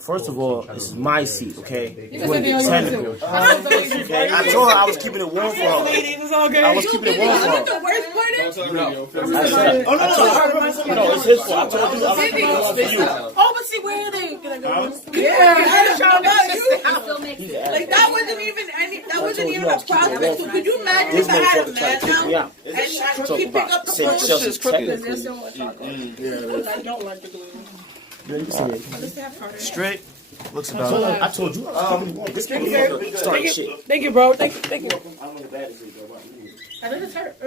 First of all, this is my seat, okay? You can sit me on yours too. Okay, I told her I was keeping it warm for her. It's all good. I was keeping it warm for her. The worst part is? No, it's his fault. I told you I was keeping it warm for you. Oh, but see, where are they gonna go? Yeah, like that wasn't even a problem. So could you imagine if I had a man now and I would keep picking up the phone? I don't like the glue. Yeah, you can see it. Straight. Looks about it. I told you. Thank you, bro. Thank you. I think it's hurt.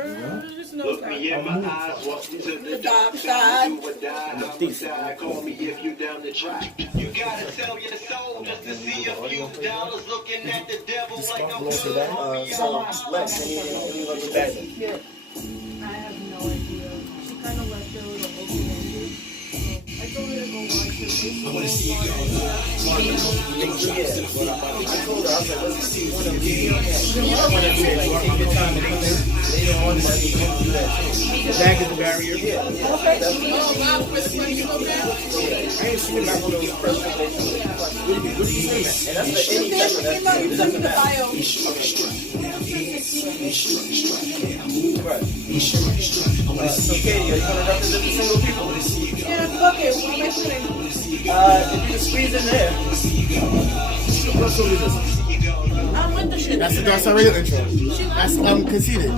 Just knows that. The Darkside. Call me if you down the track. You gotta sell your soul just to see a few dollars. Looking at the devil like I'm Lex, any of the bad? Yeah. I have no idea. She kind of left it a little open-ended. I told her to go watch her Facebook. I want to see you go live. I told her, I was like, let's see one of them videos. I want to say, like, take your time and later on, that you can do that. The back is the barrier. Yeah. Okay. I ain't seen back on those first ones. What do you mean? And that's the any type of that's the bio. So Katie, are you going to represent the single people? Yeah, fuck it. What am I doing? If you can squeeze in there. What song is this? I'm with the shit. That's the Darkside Radio intro. That's Conceited.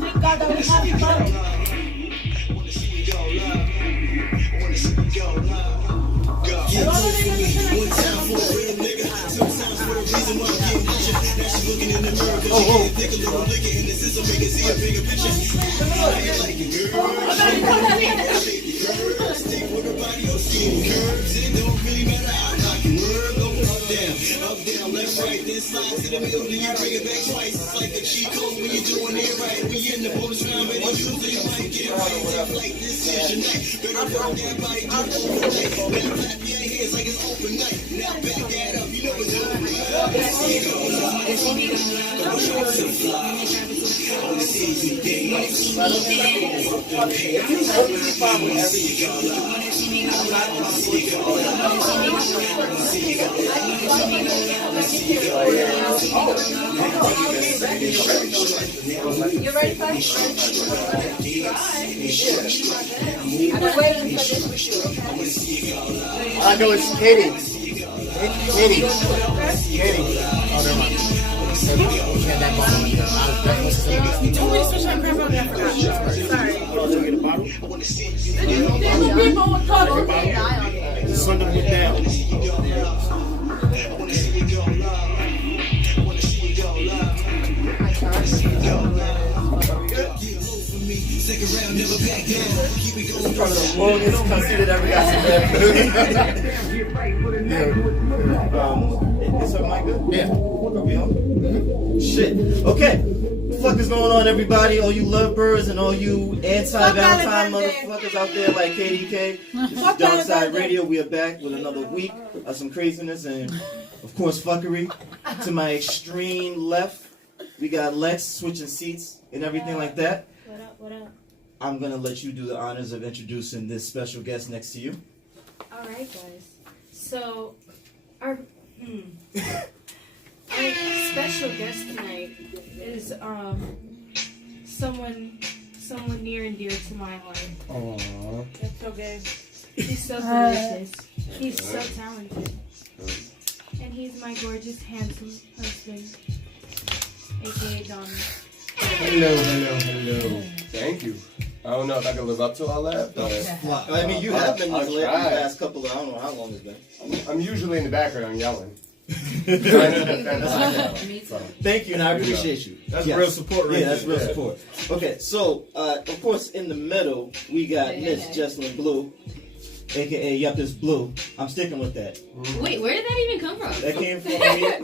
Thank God that we have you fun. You ready, Frank? I've been waiting for this with you, okay? I know it's Katie. Katie. Oh, never mind. You told me to switch my crap on that. Sorry. People will talk. Send them down. Second round, never back down. Keep it going. Probably the longest conceited ever got. Is her mic good? Yeah. Are we on? Shit. Okay. What the fuck is going on, everybody? All you lovebirds and all you anti-Valentine motherfuckers out there like KDK. This is Darkside Radio. We are back with another week of some craziness and, of course, fuckery. To my extreme left, we got Lex switching seats and everything like that. What up? I'm going to let you do the honors of introducing this special guest next to you. Alright, guys. So, our special guest tonight is someone near and dear to my heart. Aww. That's okay. He's so delicious. He's so talented. And he's my gorgeous, handsome husband, aka Donald. Hello. Thank you. I don't know if I can live up to all that, but I mean, you have been I'll this late the try. last couple of, I don't know how long it's been. I'm usually in the background yelling. Thank you, and I appreciate you. That's real support right Yeah, that's real there. support. Okay, so, of course, in the middle, we got Miss Jesslyn Blue, a.k.a. Yup Is Blue. I'm sticking with that. Wait, where did that even come from? That came from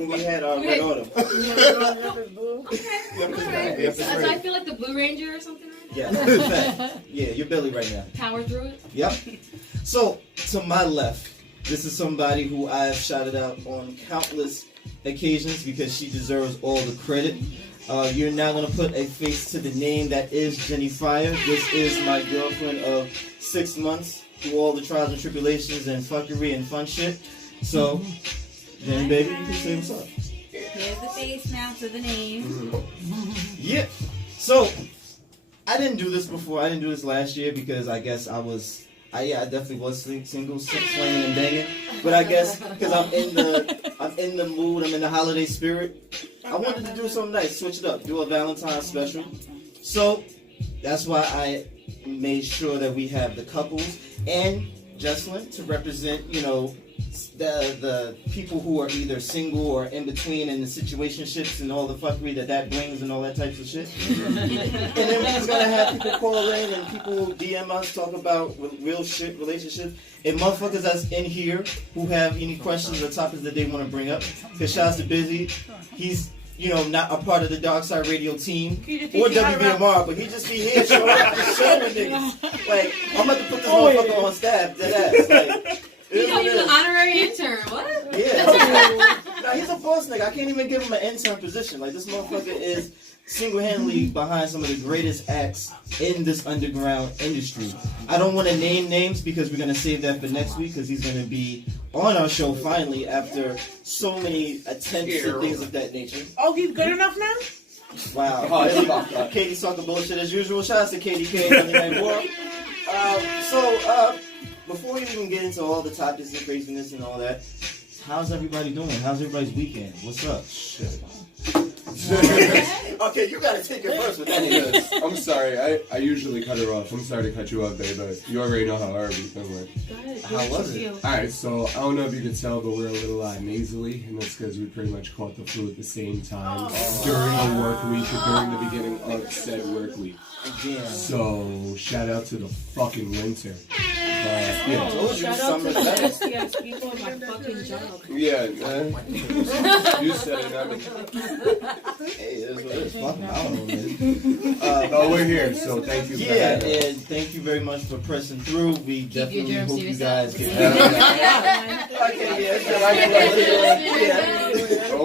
when we had our Red Autumn. Okay. Alright. Yup Is So Blue. I feel like the Blue Ranger or something, right? Yeah, in fact, yeah, you're Billy right now. Power through it? Yep. So, to my left, this is somebody who I've shouted out on countless occasions because she deserves all the credit. You're now gonna put a face to the name that is Jenny Fire. This is my girlfriend of 6 months through all the trials and tribulations and fuckery and fun shit. So, Jenny, baby, you can say what's up. Here's the face now to the name. Yeah. So, I didn't do this before. I didn't do this last year because I guess I definitely was single, swinging and banging. But I guess because I'm in the mood, I'm in the holiday spirit. I wanted to do something nice, switch it up, do a Valentine special. So that's why I made sure that we have the couples and Jesselyn to represent, you know, the people who are either single or in between in the situationships and all the fuckery that brings and all that types of shit. And then we're just gonna have people call in and people DM us, talk about real shit, relationships, and motherfuckers that's in here who have any questions or topics that they want to bring up. Because shouts to Busy, he's, you know, not a part of the Darkside Radio team or WBMR, but he just be here showing up and showing niggas. Like, I'm about to put this motherfucker on staff, dead ass. Like, You know, he's an honorary intern. What? yeah. Nah, he's a boss nigga. I can't even give him an intern position. Like, this motherfucker is single-handedly behind some of the greatest acts in this underground industry. I don't want to name names because we're going to save that for next week because he's going to be on our show finally after so many attempts and things of that nature. Oh, he's good enough now? Wow. Katie's talking bullshit as usual. Shout out to Katie K. Monday Night War. Before we even get into all the topics and craziness and all that, how's everybody doing? How's everybody's weekend? What's up? Shit. Okay, you gotta take it first with that. Yes. I'm sorry, I usually cut her off. I'm sorry to cut you off, babe, but you already know how our weekend went. How was it? Alright, so I don't know if you could tell, but we're a little nasally, and that's because we pretty much caught the flu at the same time during the work week or during the beginning of said work week. Again. So, shout out to the fucking winter. Yeah. Shout out to the STS people in my fucking job. Yeah, man. You said it, I mean. Hey, it is what it is. Fuck, I don't know, man. No, we're here, so thank you for Yeah, having us. and thank you very much for pressing through. We definitely germs hope to you yourself. guys get Okay, yeah.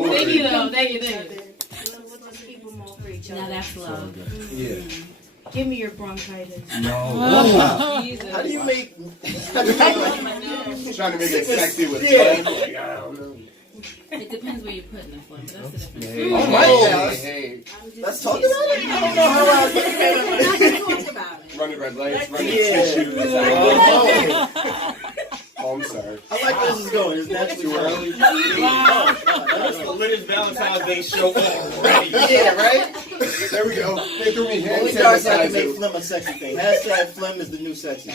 Thank you, though. Thank you. We'll just keep them all for each other. Now that's love. Yeah. Give me your bronchitis. No. How do you make... Trying to make it sexy with Yeah. fun. Like, I don't know. It depends where you put in the phone. That's the difference. Hey, Oh my God. hey. Let's talk about it. I don't know how Talk about it. Running red lights, running Yeah. tissues. Oh, I'm sorry. I like where this is going. It's naturally Too early. That's the latest Valentine's Day show already. Yeah, right? There we go. They threw me hand Only Darkside can make sanitizer. phlegm a sexy thing. Hashtag phlegm is the new sexy.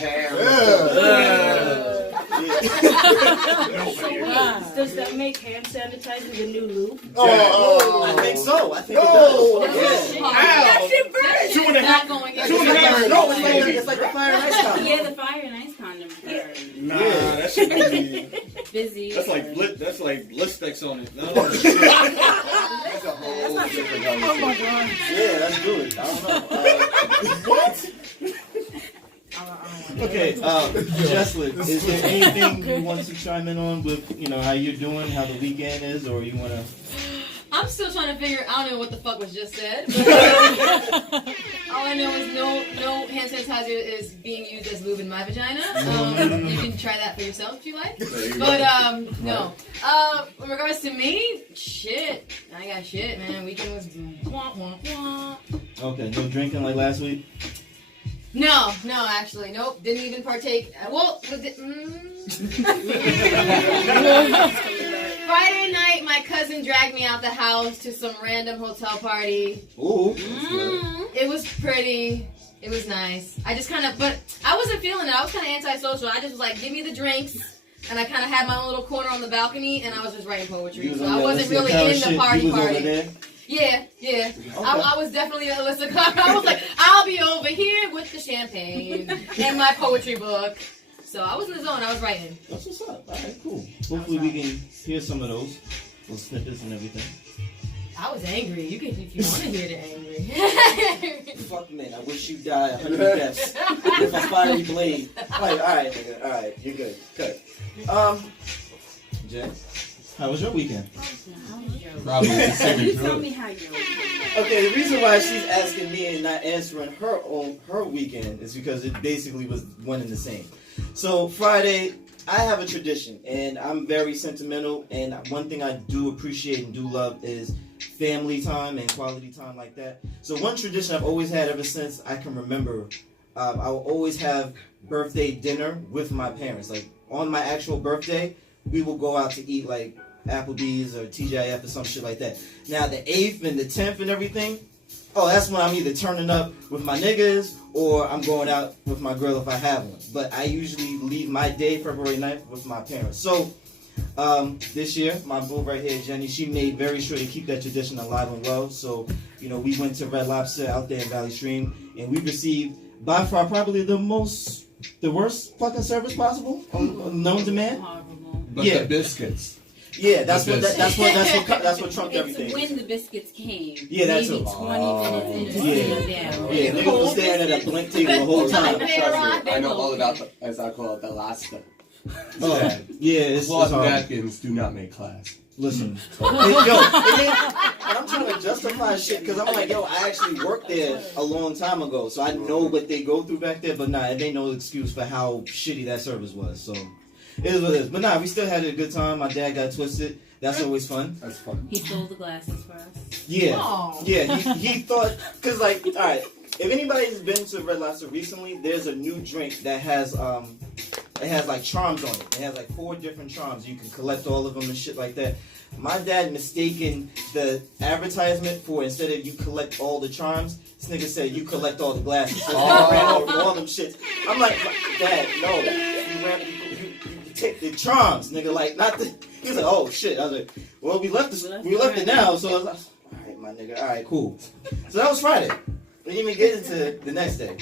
Does that make hand sanitizer the new lube? I think so. I think it does. Yeah. That shit burns! 2.5. Going in. 2.5. No, it's like the fire and ice condom. Yeah, the fire and ice condom burn. Nah, that should be. Busy. That's like lipsticks on it. No. That's a whole different conversation. Yeah, that's good. I don't know. What? Okay, Jesselyn, is there anything you want to chime in on with, you know, how you're doing, how the weekend is, or you want to... I'm still trying to figure. I don't know what the fuck was just said. But, all I know is no hand sanitizer is being used as lube in my vagina. You can try that for yourself if you like. But no. In regards to me, shit. I got shit, man. Weekend was wah wah wah. Okay, no drinking like last week? No, actually, nope. Didn't even partake. Well, was it? Friday night, my cousin dragged me out the house to some random hotel party. Ooh. It was pretty. It was nice. I just kind of, but I wasn't feeling it. I was kind of antisocial. I just was like, give me the drinks. And I kind of had my own little corner on the balcony, and I was just writing poetry. So I wasn't really in the party. Yeah. Okay. I was definitely Alyssa Clark. I was like, I'll be over here with the champagne and my poetry book. So I was in the zone. I was writing. That's what's up. All right, cool. Hopefully we can hear some of those snippets and everything. I was angry. You can, if you want to hear the angry. Fuck man, I wish you died 100 deaths with a fiery blade. Like, all right, nigga, all right, you're good. Cut. Jay. How was your weekend? Probably the same. Tell me how you're. Okay, the reason why she's asking me and not answering her weekend is because it basically was one and the same. So Friday, I have a tradition, and I'm very sentimental, and one thing I do appreciate and do love is family time and quality time like that. So one tradition I've always had ever since I can remember, I will always have birthday dinner with my parents. Like on my actual birthday, we will go out to eat like Applebee's or TGIF or some shit like that. Now the 8th and the 10th and everything, that's when I'm either turning up with my niggas or I'm going out with my girl if I have one. But I usually leave my day, February 9th, with my parents. So this year, my boo right here, Jenny, she made very sure to keep that tradition alive and well. So, we went to Red Lobster out there in Valley Stream, and we received by far probably the worst fucking service possible on known demand. Horrible. But the biscuits. Yeah, that's what trumped everything. It's when the biscuits came. Yeah, that's maybe 20 minutes into sitting down. Yeah, niggas was staring at a blank table the whole time. I know all about as I call it, the lasta. Oh, yeah, it's Cloth hard. napkins do not make class. Listen, and I'm trying to justify shit because I'm like, I actually worked there a long time ago, so I know what they go through back there. But nah, it ain't no excuse for how shitty that service was. So it is what it is. But nah, we still had a good time. My dad got twisted. That's always fun. That's fun. He stole the glasses for us. Yeah, Aww. yeah. He thought because all right. If anybody's been to Red Lobster recently, there's a new drink that has it has like charms on it. It has like 4 different charms. You can collect all of them and shit like that. My dad mistaken the advertisement for instead of you collect all the charms, this nigga said you collect all the glasses. So he ran over all them shits. I'm like, Dad, no. You take the charms, nigga. Like not the. He was like, oh shit. I was like, well we left it now. So I was like, all right, my nigga. All right, cool. So that was Friday. We didn't even get into the next day.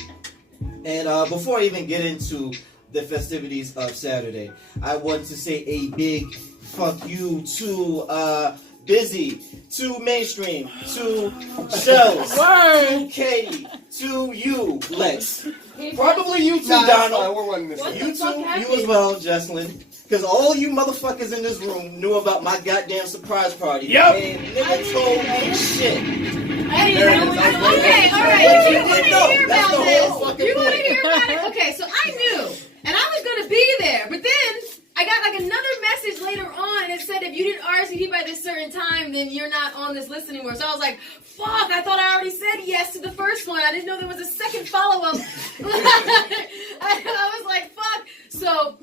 And before I even get into the festivities of Saturday, I want to say a big fuck you to Busy, to Mainstream, to Shells, to Katie, to you, Lex. Probably you too, Donald. You too, you as well, Jesselyn. Because all you motherfuckers in this room knew about my goddamn surprise party. Yep. And nigga told me shit. Okay, alright. You want to hear about this? You want to point. hear about it? Okay, so I knew, and I was going to be there, but then I got like another message later on, and it said if you didn't RSVP by this certain time, then you're not on this list anymore. So I was like, fuck, I thought I already said yes to the first one. I didn't know there was a second follow-up. I was like, fuck. So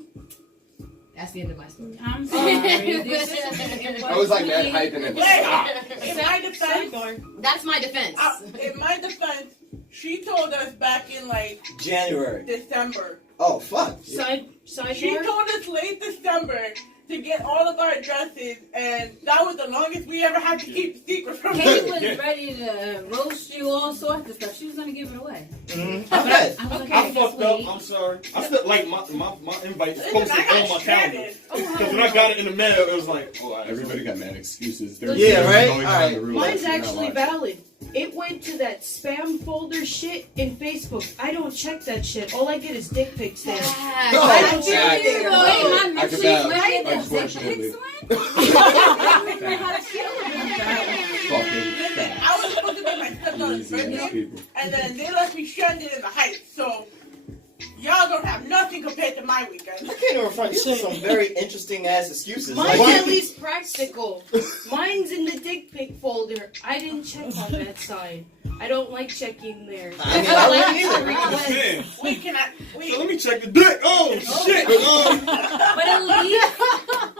that's the end of my story. I'm sorry. I was like mad hyping it. Stop. In my defense, That's my defense. in my defense, she told us back in like January. December. Oh, fuck. She told us late December to get all of our addresses, and that was the longest we ever had to keep secret from Kate her. was ready to roast you, all sorts of stuff. She was going to give it away. Mm-hmm. I bet. I was like, I okay, fucked just up. wait. I'm sorry. I still like my invite is Listen, posted I got on my calendar. stranded. Because when I got it in the mail, it was like, Everybody got mad excuses. Yeah, right? Going All right. down the room. Mine's You're not actually watching. valid. It went to that spam folder shit in Facebook. I don't check that shit. All I get is dick pics there. I don't check check there. Wait, my I could message vouch, went in unfortunately. the dick pics went? I don't know how to feel about that one. Fucking Listen, I was supposed to be my stepdaughter's crazy ass birthday, people. and then they left me stranded in the Heights, so y'all don't have nothing compared to my weekend. I can't even front. These are some very interesting ass excuses. Mine's Like, at least practical. Mine's in the dick pic folder. I didn't check on that side. I don't like checking there. I mean, I wouldn't either. I understand. Wait, can I? So Wait. let me check the dick. Oh, shit. But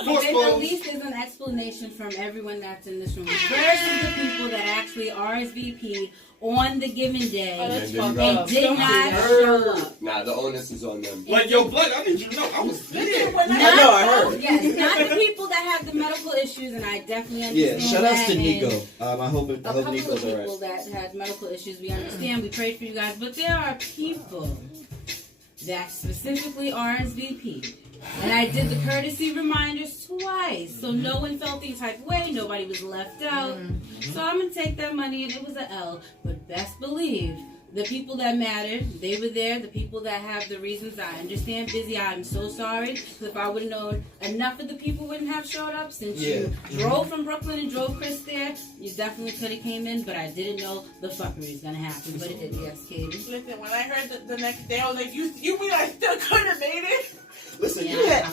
Force at closed. least there's an explanation from everyone that's in this room versus the people that actually RSVP'd on the given day that's And then fucked you and up. did Don't not do that. show up. Nah, the onus is on them. Like, yo, Black, I need you to know, I was there. When I know, I heard. Yes, not the people that have the medical issues, and I definitely Yeah, understand shout outs to that, Nico. and I hope a couple of Nico's people alright. that had medical issues, we understand. We prayed for you guys, but there are people that specifically RSVP. And I did the courtesy reminders twice, so no one felt the type of way. Nobody was left out. So I'm gonna take that money, and it was an L. But best believe The people that mattered, they were there. The people that have the reasons, I understand. Busy, I'm so sorry. Because if I would have known enough of the people wouldn't have showed up. Since you drove from Brooklyn and drove Chris there, you definitely could have came in. But I didn't know the fuckery was going to happen. But it did, yes, Katie. Listen, when I heard the next day, I was like, you mean I still could have made it? Listen, Yeah,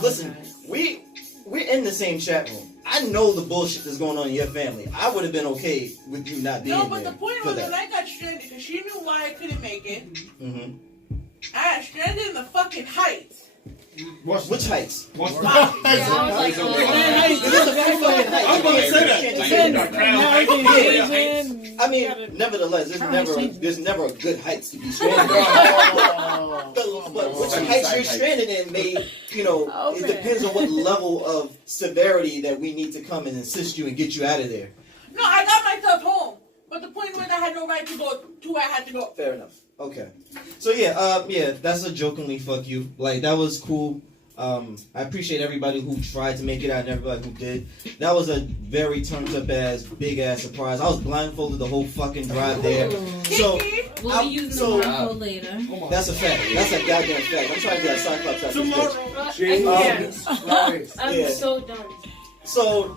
we're in the same chat room. I know the bullshit that's going on in your family. I would have been okay with you not being there. No, but the point was when I got stranded, because she knew why I couldn't make it. Mm-hmm. I got stranded in the fucking heights. Which heights? What's Yeah, I was like, I mean, nevertheless, there's never a good heights to be stranded in. But which heights you're stranded in may, it depends on what level of severity that we need to come and assist you and get you out of there. No, I got myself home. But the point was I had no right to go to where I had to go. Fair enough. Okay. So that's a jokingly fuck you. Like, that was cool. I appreciate everybody who tried to make it out and everybody who did. That was a very turned up ass, big ass surprise. I was blindfolded the whole fucking drive there. So We'll be using the blindfold later. that's a fact. That's a goddamn fact. I'm trying to get a Cyclops out this bitch. I'm so done. So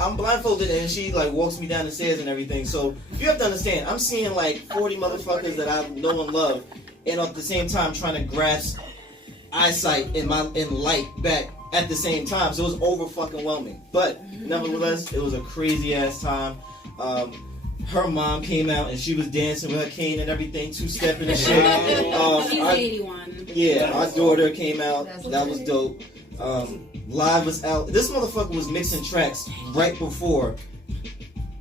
I'm blindfolded and she like walks me down the stairs and everything. So you have to understand, I'm seeing like 40 motherfuckers that I know and love, and at the same time trying to grasp eyesight and light back at the same time. So it was over fucking whelming. But nevertheless, it was a crazy ass time. Her mom came out and she was dancing with her cane and everything, two-stepping and shit. She's 81. Yeah, our daughter came out. That was dope. Live was out. This motherfucker was mixing tracks right before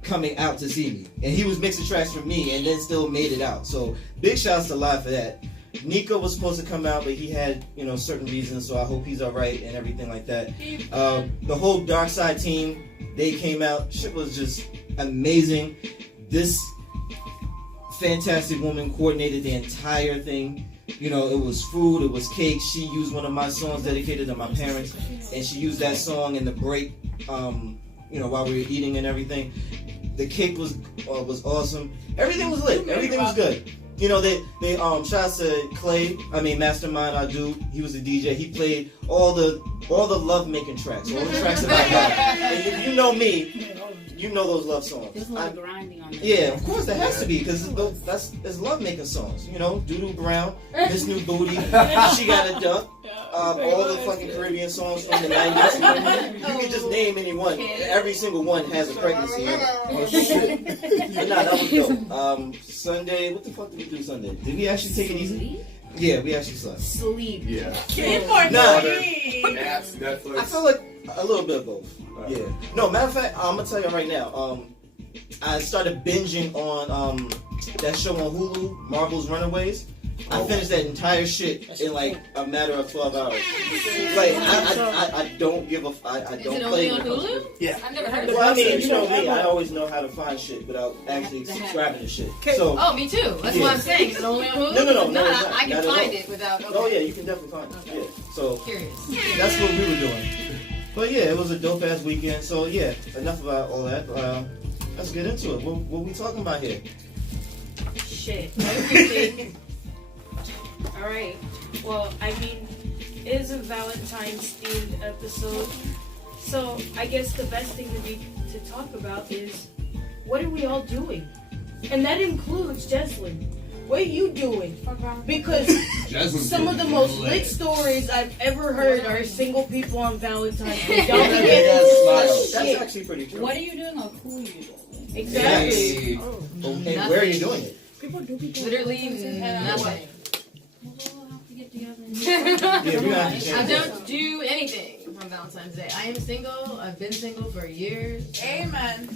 coming out to see me. And he was mixing tracks for me and then still made it out. So big shouts to Live for that. Nico was supposed to come out, but he had, certain reasons, so I hope he's alright and everything like that. The whole Darkside team, they came out. Shit was just amazing. This fantastic woman coordinated the entire thing. It was food, it was cake. She used one of my songs dedicated to my parents, and she used that song in the break, while we were eating and everything. The cake was awesome. Everything was lit. Everything was good. They shout out to Clay, Mastermind, our dude. He was a DJ. He played all the love making tracks, all the tracks that I got. And if you know me, you know those love songs. There's a lot of grinding on that. Yeah, of course there has to be, because it's love making songs. Doodoo Brown, Miss New Booty, She Got a Duck, all the fucking Caribbean songs from the 90s. You can just name any one. Every single one has a pregnancy in it. But nah, that was dope. Sunday, what the fuck did we do Sunday? Did we actually take it easy? Yeah, we actually slept. Sleep. Yeah. Naps, Netflix. I feel like a little bit of both. Yeah. No, matter of fact, I'm gonna tell you right now. I started binging on that show on Hulu, Marvel's Runaways. I finished that entire shit in like a matter of 12 hours. Like I don't give a I don't Is it play. only on Hulu? Yeah. I've never heard of it. Well, you know me. I always know how to find shit without actually subscribing to shit. So. Oh, me too. That's what I'm saying. Is it only on Hulu? No, it's not. I can Not at find all. it without. Okay. Oh yeah, you can definitely find it. Okay. Yeah. So. Curious. That's what we were doing. But yeah, it was a dope ass weekend. So yeah, enough about all that. Let's get into it. What we talking about here? Shit. Everything. Alright. Well, it is a Valentine's themed episode. So I guess the best thing to talk about is, what are we all doing? And that includes Jeslyn. What are you doing? Because some of the most lit stories I've ever heard are single people on Valentine's Day. That's actually pretty true. What are you doing or who are you doing? Exactly. Yes. And where are you doing it? Literally nothing. We'll have to get together. Yeah, we have to change I that. don't do anything on Valentine's Day. I am single. I've been single for years. Amen.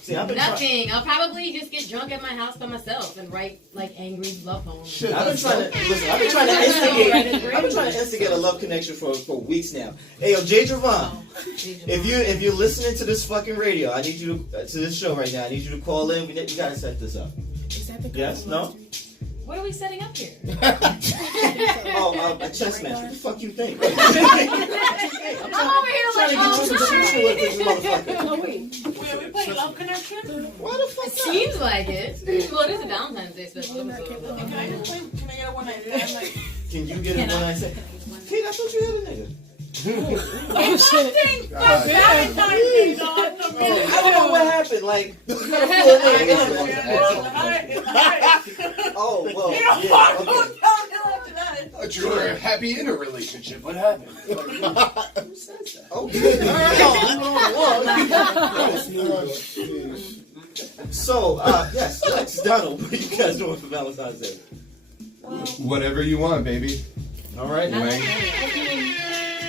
See, I've been Nothing. I'll probably just get drunk at my house by myself and write like angry love poems. Shit, I've been trying to instigate a love connection for weeks now. Hey, yo, Jay Javon, if you're listening to this fucking radio, I need you to this show right now. I need you to call in. We gotta set this up. Is that the Yes? No? What are we setting up here? A chess match. What the fuck you think? I'm over here like, Oh, wait, we playing Love Connection? Why the fuck it seems like it. Well, it is a Valentine's Day special episode. Can I get a one night? Can you get it when I say? Kid, I thought you had a nigga. Oh shit! Valentine's Day, dog. I don't know what happened. Like, you got a full name. Oh well, yeah. But you were happy in a relationship. What happened? Who says that? Okay. So, yes, Lex, Donald, what are you guys doing for Valentine's Day? Whatever you want, baby. All right. I mean,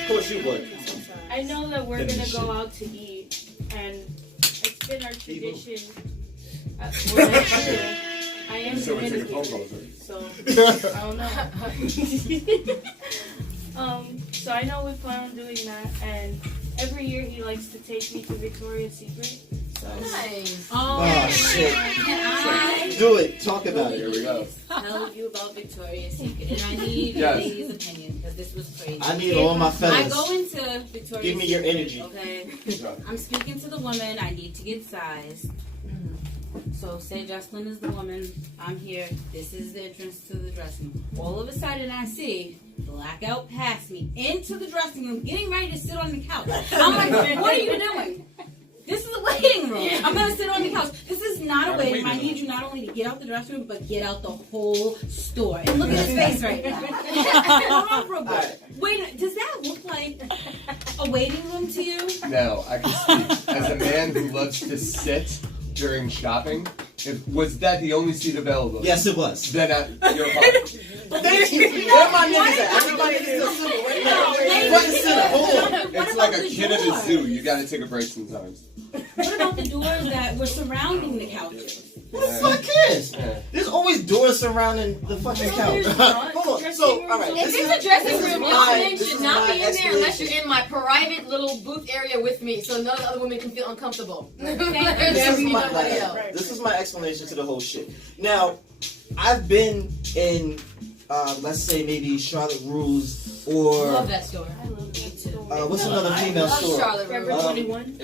Of course you would. I know that we're gonna go out to eat, and it's been our tradition. I am So we're taking phone Dominican, calls. so I don't know. So I know we plan on doing that, and every year he likes to take me to Victoria's Secret. So Nice. Oh, shit. Can I Do it. Talk about it. Here we go. tell you about Victoria's Secret? And I need Yes. a lady's opinion because this was crazy. I need all my I feathers. go into Victoria's Give me your energy. Okay. I'm speaking to the woman. I need to get size. So say Jocelyn is the woman. I'm here. This is the entrance to the dressing room. All of a sudden I see blackout past me into the dressing room, getting ready to sit on the couch. I'm like, what are you doing? This is a waiting room. I'm going to sit on the couch. This is not a waiting room. I need you not only to get out the dressing room, but get out the whole store. And look at his face right now. Horrible. Wait, does that look like a waiting room to you? Now, I can speak. As a man who loves to sit during shopping, was that the only seat available? Yes, it was. Then you're fine. Thank you. Where my niggas at? Everybody is still civil right now. Front and center. Hold on. It's like a kid at a zoo. You gotta take a break sometimes. What about the doors that were surrounding the couches? Who the fuck cares? There's always doors surrounding the fucking couch. Hold on. So, alright. If it's a dressing room, your man should not be in there unless you're in my private little booth area with me, so none of the other women can feel uncomfortable. This is my explanation to the whole shit. Now, I've been in, let's say maybe Charlotte Russe or Love that store. what's another female store? Charlotte Forever 21.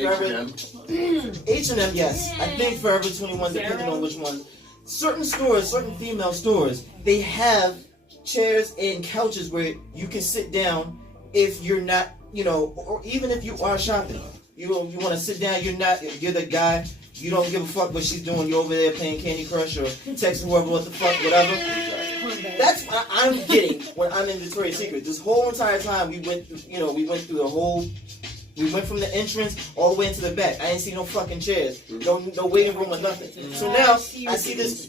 H&M, yes. I think Forever 21, depending on which one. Certain stores, certain female stores, they have chairs and couches where you can sit down if you're not, or even if you are shopping. You want to sit down, you're the guy, you don't give a fuck what she's doing, you're over there playing Candy Crush or texting whoever, what the fuck, whatever. That's what I'm getting when I'm in Victoria's Secret. This whole entire time we went through the whole. We went from the entrance all the way into the back. I didn't see no fucking chairs, no waiting room or nothing. So now I see this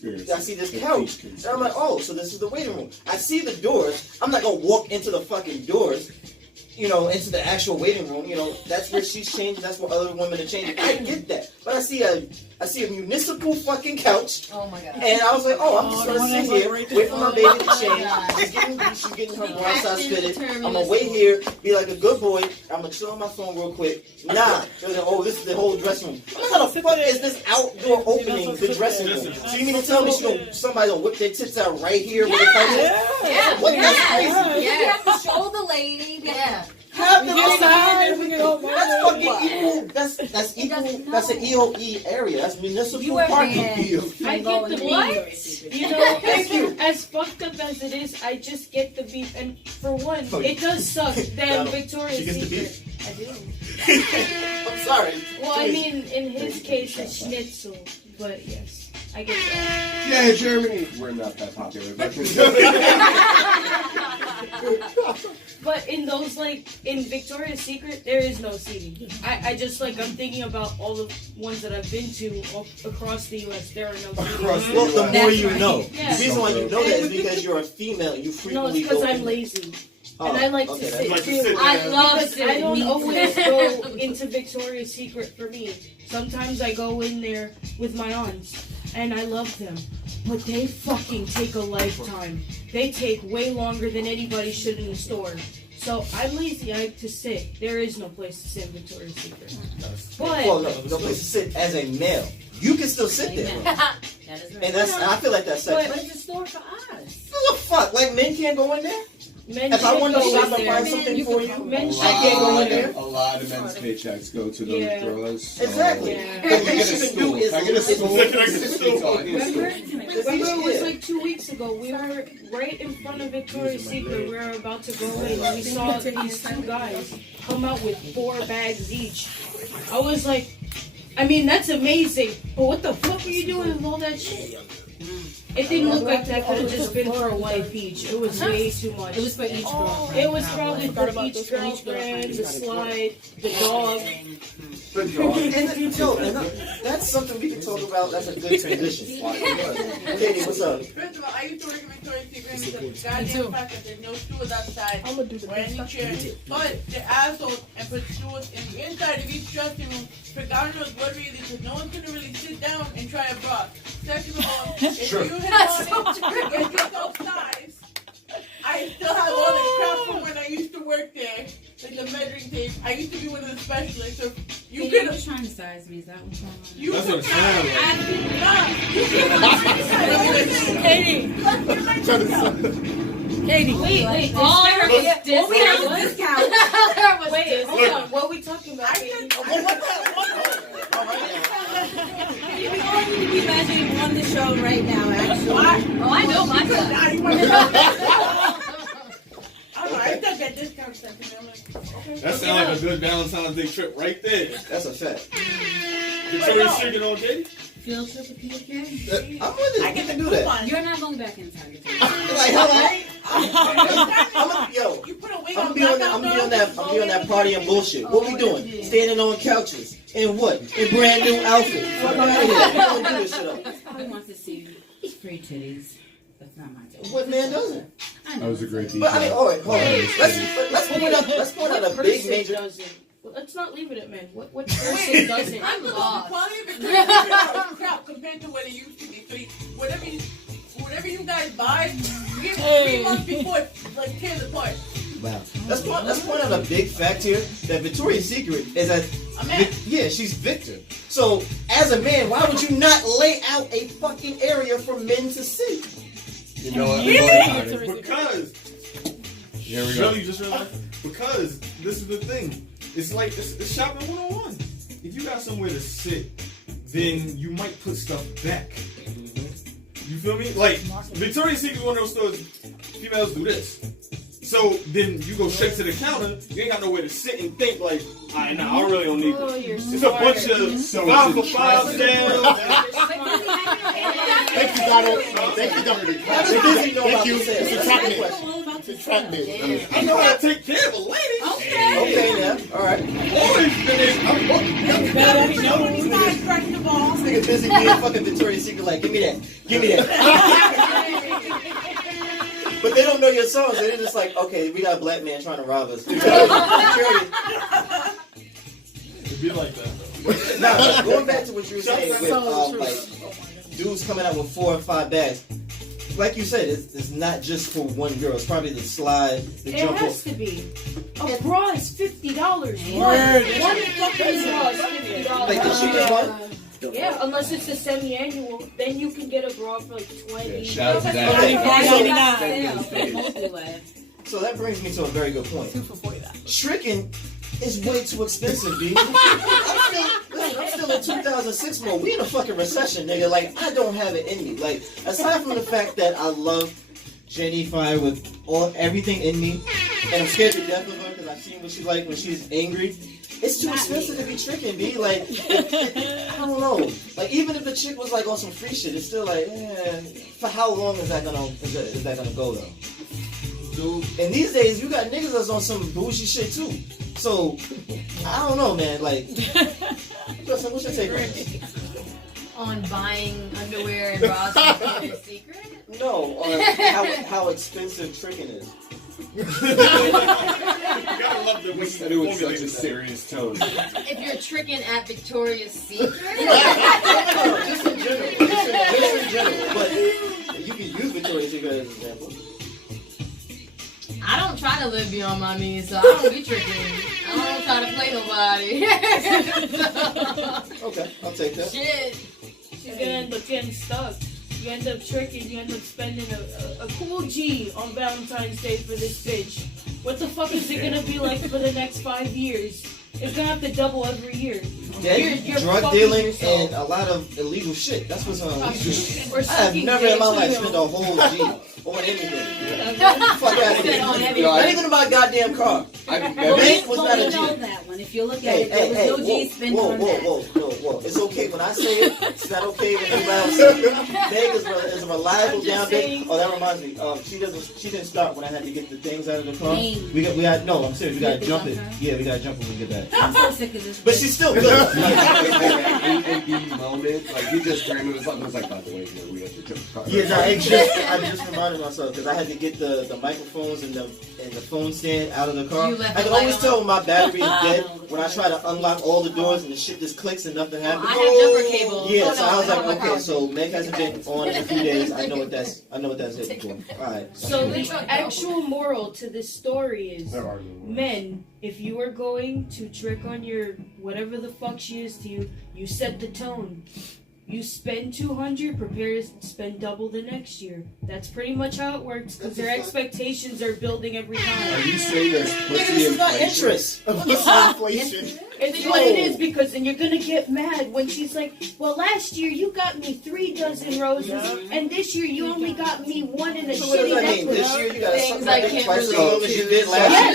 couch, and I'm like, oh, so this is the waiting room. I see the doors. I'm not gonna walk into the fucking doors, into the actual waiting room. That's where she's changing. That's where other women are changing. I get that, but I see a municipal fucking couch. Oh my god. And I was like, oh, I'm just gonna sit here, wait for my baby to change. She's getting her bra size fitted. I'm gonna wait here, be like a good boy. I'm gonna chill on my phone real quick. Nah, oh, this is the whole dressing room. What kind of fuck is this outdoor opening, the dressing room? So you mean to tell me somebody gonna whip their tits out right here with the couch? Yeah. What? That's crazy. You have to show the lady. Yeah. Have the that's fucking equal. That's equal. That's an EOE area. That's municipal parking. I get the beef. Thank you. As fucked up as it is, I just get the beef. And for one, it does suck that Victoria's Secret. I do. I'm sorry. Well, I mean, in his case, it's schnitzel. But yes, I get that. Yeah, Germany. We're not that popular. But in those, in Victoria's Secret, there is no seating. I just, I'm thinking about all the ones that I've been to across the U.S. There are no seating. Well, the more you know. Yeah. The reason why you know that is because you're a female and you No, frequently it's because go I'm in. lazy. Oh, And I like to okay, sit that's- too. I love Because I don't sitting. always go into Victoria's Secret for me. Sometimes I go in there with my aunts, and I love them. But they fucking take a lifetime. They take way longer than anybody should in the store. So I'm lazy. I like to sit. There is no place to sit in Victoria's Secret. But Well, no place to sit as a male. you can still sit there. That is right. And I feel like that's But sexy. it's a store for us. What the fuck? Like men can't go in there? Men If I should want to go shop in and there. find something for you, Men I should can't go in there. A lot of men's paychecks go to those Yeah. drawers. So Exactly. Yeah. The If I least get a you can do stool, is if I get a stool, is- Remember it was Yeah. like 2 weeks ago. We were right in front of Victoria's Secret. We were about to go in, and we saw these two guys come out with 4 bags each. I was like, I mean, that's amazing, but what the fuck were you doing with all that shit? It didn't look like that could have just been for a wife each. It was way too much. It was for each girlfriend. It was probably for each girlfriend, the slide, the dog. And that's something we can talk about. That's a good transition. Katie, what's up? First of all, I used to work in Victoria's Secret, and it's a goddamn fact that there's no stools outside or any chairs. But they assholes and put stools in the inside of each dressing room for God knows what reason, because no one's gonna really sit down and try a bra. Second of all, if you hit on it and get yourself size, I still have all the crap from when I used to work there, like the measuring tape. I used to be one of the specialists, so you You could was trying to size me. Is that what's going on? you That's could what it sounds like. Katie, wait. All I heard was What we have discount. is discount. Wait, hold on. What are we talking about? Katie? We all need to be measuring on the show right now, actually. Oh, I know my stuff. I still get discount stuff, and I'm like, okay. That sounds like a good Valentine's Day trip right there. That's a fact. Victoria's Secret on Katie? Field trip with PK? I'm willing. I get the to do that. coupon. You're not going back in time. Like, hello? Yo, You put a wig I'm on gonna be on that party and bullshit. What we doing? Standing on couches in what? In brand new outfits. Fuck out of here. We don't do this shit up. He probably wants to see free titties. That's not my taste. What man doesn't? I That know. was a great But I mean, detail. all right, hold on. Let's point out a big Person major. doesn't. Well, let's not leave it at men. What person doesn't? I'm lost. Quality of Victoria's Secret is crap compared to what it used to be. So whatever you guys buy, you get 3 months before, like, tears apart. Wow. Let's point out a big fact here that Victoria's Secret is a man. Yeah, she's Victor. So as a man, why would you not lay out a fucking area for men to sit? You know what? Because Here we go. really just realized because this is the thing. It's like it's shopping 101. If you got somewhere to sit, then you might put stuff back. You feel me? Like Victoria's Secret is one of those stores. Females do this. So then you go straight to the counter. You ain't got nowhere to sit and think like, alright, nah, I really don't need this. It's a bunch of 5 for 5 sales. Thank you, Donald. Thank you, Donald. Thank you. I know how to take care of a lady. Okay, yeah. All right. These guys, first of all, This nigga busy being fucking Victoria's Secret. Like, give me that. Give me that. But they don't know your songs. They're just like, okay, we got a black man trying to rob us. It'd be like that. Now, going back to what you were saying with like dudes coming out with 4 or 5 bags. Like you said, it's not just for one girl. It's probably the slide, the It jump has off. to be. A bra is $50. One fucking bra is $50. Like the cheapest one? Yeah, unless it's a semi-annual, then you can get a bra for like 20. Shout out to that. So that brings me to a very good point. Tricking is way too expensive, B. I'm still in 2006 mode. We in a fucking recession, nigga. Like, I don't have it in me. Like, aside from the fact that I love Jenny Fire with everything in me, and I'm scared to death of her because I've seen what she's like when she's angry. It's too expensive to be tricking, B. Like, I don't know. Like, even if the chick was like on some free shit, it's still like, for how long is that gonna go though? Dude. And these days, you got niggas that's on some bougie shit too. So, I don't know, man. Like, Justin, what's your take on this? On buying underwear and bras from Victoria's Secret? No, on how expensive tricking is. You gotta love the way You said it with such a serious tone. If you're tricking at Victoria's Secret? No, just in general. Just in general. But you can use Victoria's Secret as an example. I don't try to live beyond my means, so I don't be tricking. I don't try to play nobody. Okay, I'll take that. Shit. You're gonna end up getting stuck. You end up tricking. You end up spending a cool G on Valentine's Day for this bitch. What the fuck is it gonna be like for the next 5 years? It's gonna have to double every year. You're drug dealing and a lot of illegal shit. That's what's on illegal. I have never in my life spent a whole G on anything. Fuck out of here. Not even my goddamn car. Bank was not a G. know that one. If you look at it, there was no G spent on that. Whoa. It's okay when I say it. It's not okay when everybody else says it. Meg is a reliable down bitch. Oh, that reminds me. She didn't start when I had to get the things out of the car. We had no. I'm serious. We gotta jump it. Yeah, we gotta jump when we get back. I'm so sick of this. But she's still good. AAB moment, like he just ran into something. Was like, by the way, here we have to jump the car. Yeah, no, I just reminded myself because I had to get the microphones and the phone stand out of the car. I can always tell when my battery is dead when I try to unlock all the doors and the shit just clicks and nothing happens. I have jumper cables. Yeah, so I was like, okay, so Meg hasn't been on in a few days. I know what that's hitting for. All right. So the actual moral to this story is, men, if you are going to trick on your whatever the fuck she is to you, you set the tone. You spend 200, prepare to spend double the next year. That's pretty much how it works because their expectations are building every Are time. you saying there's pussy This is not inflation? interest. Inflation. It's what it is because then you're gonna get mad when she's like, well, last year you got me 3 dozen roses and this year you only got me 1 in a So what does shitty that mean? necklace. This year you got Things something I like can't twice as believe. long as you did last year.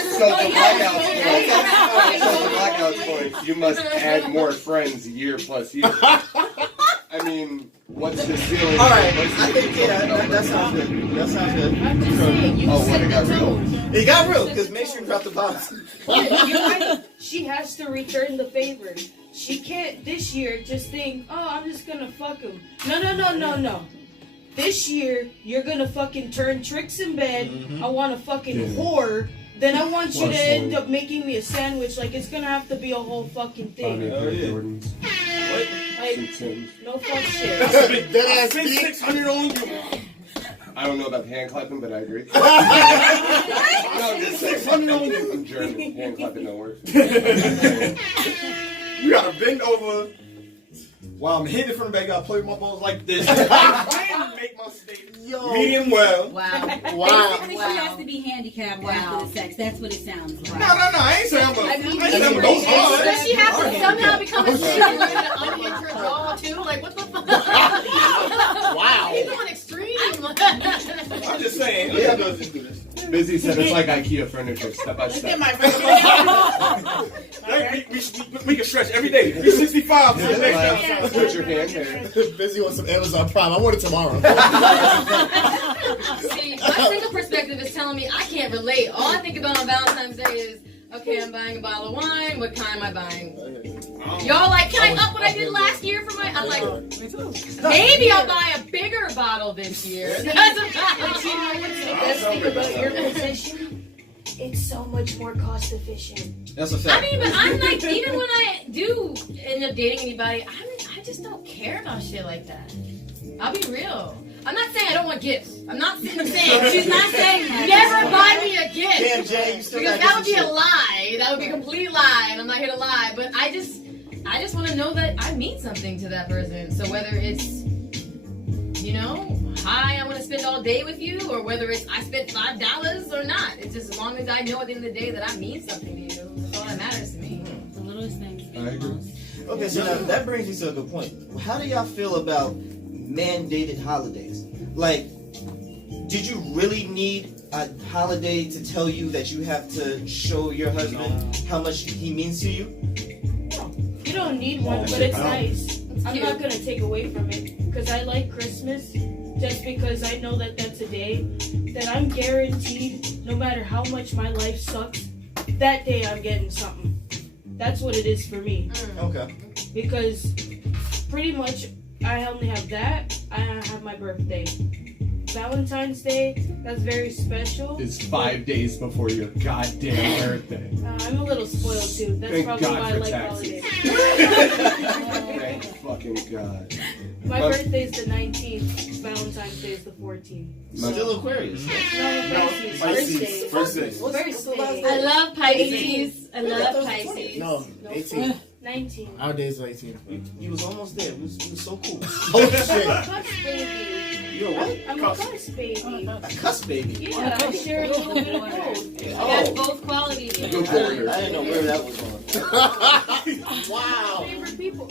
So the blackout point, you must add more friends year plus year. I mean, what's the ceiling? All right, I think that sounds good. That sounds good. I'm just saying, you set the tone. It got real because make sure you drop the box. Yeah, you're right. She has to return the favor. She can't this year just think, oh, I'm just gonna fuck him. No. This year, you're gonna fucking turn tricks in bed. I want a fucking whore. Then I want you to end up making me a sandwich. Like, it's gonna have to be a whole fucking thing. Like, no fuck shit. I spent 600 on you. I don't know about the hand clapping, but I agree. No, just 600 on you. I'm German. Hand clapping don't work. You gotta bend over while I'm hitting it from the back. I gotta play with my balls like this. I make my steak medium well. Wow. Basically, she has to be handicapped after the sex. That's what it sounds like. No. I ain't saying I'm gonna go hard. Does she have to somehow become a stripper and unhinge her jaw too? Like, what the fuck? Wow. He's going extreme. I'm just saying. Yeah, just do this. Busy said it's like IKEA furniture, step by step. We can stretch every day. 365. Put your hand there. Busy on some Amazon Prime. I want it tomorrow. See, my single perspective is telling me I can't relate. All I think about on Valentine's Day is, okay, I'm buying a bottle of wine. What kind am I buying? Y'all like, can I up what I did last year for my? I'm like, maybe I'll buy a bigger bottle this year. But you know what's the best thing about your position? It's so much more cost efficient. That's a fact. I mean, but I'm like, even when I do end up dating anybody, I just don't care about shit like that. I'll be real. I'm not saying I don't want gifts. I'm not saying she's not saying never buy me a gift. Damn, Jay, you still because got that would be a lie. That would be a complete lie, and I'm not here to lie. But I just want to know that I mean something to that person. So whether it's, you know, hi, I want to spend all day with you, or whether it's I spent $5 or not. It's just as long as I know at the end of the day that I mean something to you. That's all that matters to me. The littlest things. I agree. Okay, so now that brings me to a good point. How do y'all feel about mandated holidays? Like, did you really need a holiday to tell you that you have to show your husband how much he means to you? You don't need one, but it's nice. I'm not gonna take away from it because I like Christmas just because I know that that's a day that I'm guaranteed, no matter how much my life sucks, that day I'm getting something. That's what it is for me. Okay. Because pretty much I only have that. I have my birthday. Valentine's Day, that's very special. It's 5 days before your goddamn birthday. I'm a little spoiled too. That's Thank probably God why I for like taxes. holidays. Thank fucking God. My birthday's the 19th. Valentine's Day is the 14th. Still Aquarius. No, Pisces. Birthday. Very sweet. I love Pisces. I love Pisces. No, 18. 19. Our days 18. You was almost there. It was so cool. Oh shit. Cuss baby. You're what? I'm a cuss baby. A cuss baby. Yeah, I share a little bit of both. That's both qualities. I didn't know where that was on. Wow. Favorite people.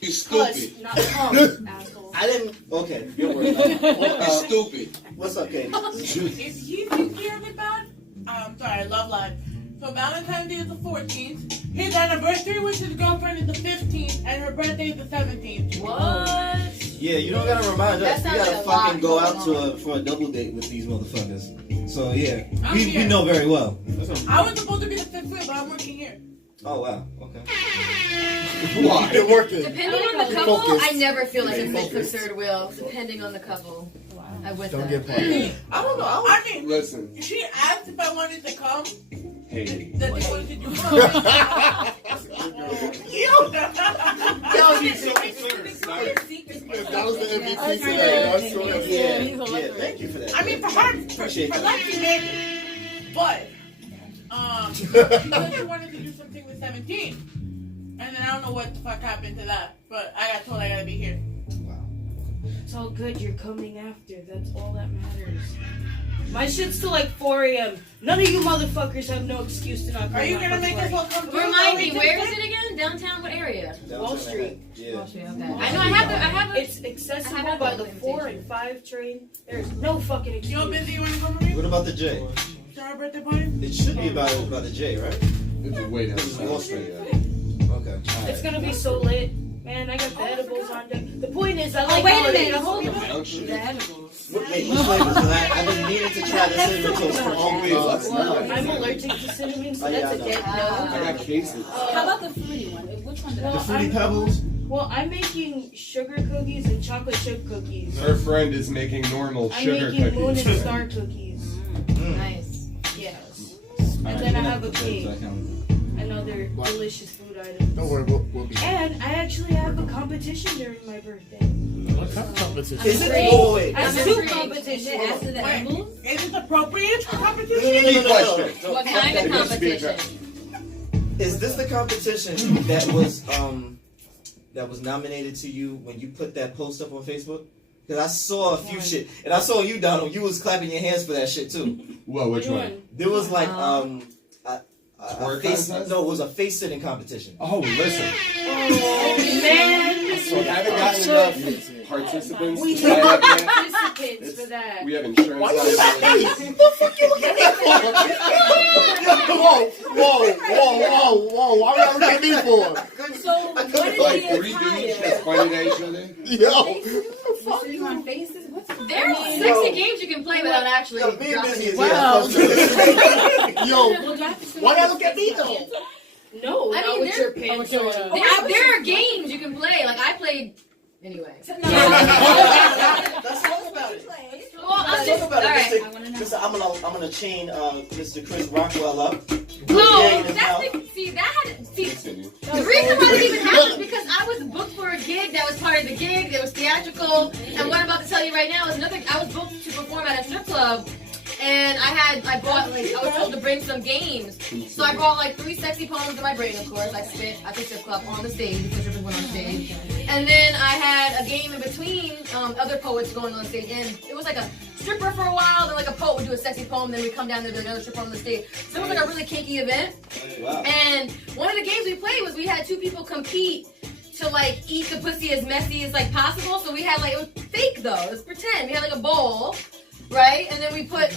You Cuss, stupid. not cum, asshole. I didn't. Okay, your word. You stupid. What's up, Katie? If you think you're a bit bad, I'm sorry, I love life. So Valentine's Day is the 14th. His anniversary with his girlfriend is the 15th, and her birthday is the 17th. What? Yeah, you don't gotta remind That us. We sounds gotta like a lot fucking go out going for a double date with these motherfuckers. So yeah, I'm we here. know very well. I was supposed to be the 5th wheel, but I'm working here. Oh wow. Okay. Why? You're working. Depending on the couple, Focus. I never feel like a fit for Focus. third wheel. Depending on the couple. I with Don't that. get party. I don't know. I mean, Listen, she asked if I wanted to come. Hey. That they wanted to do That was the MVP today. I swear. Yeah, thank you for that. I mean, for her, for Appreciate that. life, she made it. But, she said she wanted to do something with 17. And then I don't know what the fuck happened to that. But I got told I gotta be here. It's all good. You're coming after. That's all that matters. My shit's till like 4 a.m. None of you motherfuckers have no excuse to not come. Are you to my gonna make us fucking all come through? Remind me, where is it again? Downtown? What area? Wall Street. Yeah. Wall Street. Okay. I know. I have a. It's accessible I have by a the 4 and 5 train. There's no fucking excuse. You know busy you wanna come with me? What about the J? To our birthday party? It should be about the J, right? It's way This is down. Wall Street. Okay. It's gonna be so lit. Man, I got the edibles on deck. The point is, I like wait a holidays. minute. Hold on. The edibles. What flavors? I've been meaning to try the cinnamon toast for always. I'm allergic to cinnamon, so Oh, yeah, that's I a know. dead I no. got cases. How about the fruity one? Which one did I The Fruity Pebbles? Well, I'm making sugar cookies and chocolate chip cookies. Her friend is making normal I'm sugar making moon cookies. and star cookies. Nice. Yes. And then I have a cake. Another delicious food item. Don't worry, we'll be. And I actually have a competition during my birthday. What kind of competition? Is it? Oh, wait. I have I'm 2 intrigued. competitions. After the Wait, edibles? is it appropriate for competition? No. What kind of It used to be a competition? Is this the competition that was nominated to you when you put that post up on Facebook? Because I saw a few shit, and I saw you, Donald. You was clapping your hands for that shit too. Whoa, which one? There was like a Twerk face. contest? No, it was a face sitting competition. Oh, listen. Oh, man. So I haven't gotten enough participants We to need sign up yet. participants for that. We have insurance Why you look at me? liability. What the fuck you looking at me for? Whoa. Why would you look at me for? So, what is Like the 3 dudes attire? that's pointing at each other. Yo. We're sitting on faces? What's going There are on? sexy games you can play without actually Yo, me and dropping Busy your is phone. here. Yo, Well, do I have to sit why on not look at me though? No, I not mean, with your pants on. There are games you can play. Like I played. Anyway. Let's talk about it. Well, I'm Let's just. talk All about right. it. I'm gonna chain Mr. Chris Rockwell up. No, the reason why it even happened is because I was booked for a gig that was part of the gig. It was theatrical, and what I'm about to tell you right now is another. I was booked to perform at a strip club, and I was told to bring some games. So I brought like 3 sexy poems in my brain, of course. I spit at the strip club on the stage because strippers went on stage, and then I had a game in between other poets going on stage, and it was like a stripper for a while, then like a poet would do a sexy poem, then we'd come down there, there's another stripper on the stage. So it was like a really kinky event. Wow. And one of the games we played was we had 2 people compete to like eat the pussy as messy as like possible. So we had like, it was fake though, it was pretend. We had like a bowl, right? And then we put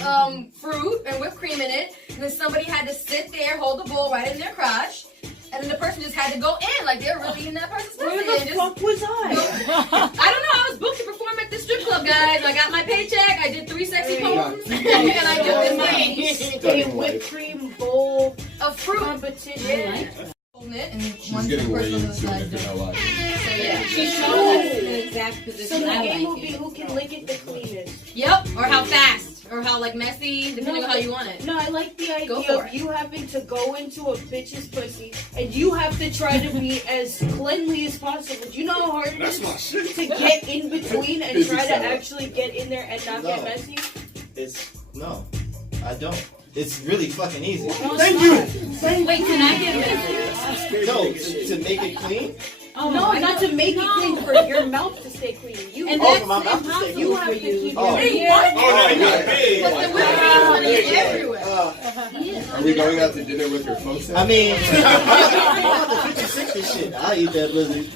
fruit and whipped cream in it. And then somebody had to sit there, hold the bowl right in their crotch. And then the person just had to go in, like they were really in that person's pussy. Where the fuck was I? I don't know, I was booked to perform at the strip club, guys. I got my paycheck, I did 3 sexy poems, and I did this game. A whipped cream bowl of fruit competition. And She's getting laid soon if you're not watching. So yeah. She showed us the exact position. So the I game will like be it. who can lick it the cleanest. Yep, or how fast, or how like messy, depending on how you want it. No, I like the Go idea for of it. you having to go into a bitch's pussy and you have to try to be as cleanly as possible. Do you know how hard it is That's my shit. to get in between and Busy try to setup. actually get in there and not get No. messy? No, I don't. It's really fucking easy. No, Thank it's you. not. Wait, can I get messy? No, to make it clean. Oh, No, not to make it clean, for your mouth to stay clean. You And Oh, that's for my mouth to stay impossible clean. for you. Oh. Hey, what? Oh, no, you big. But the whipped cream is everywhere. Are we going out to dinner with your folks? I mean, I'm the 56 and shit. I'll eat that blizzard.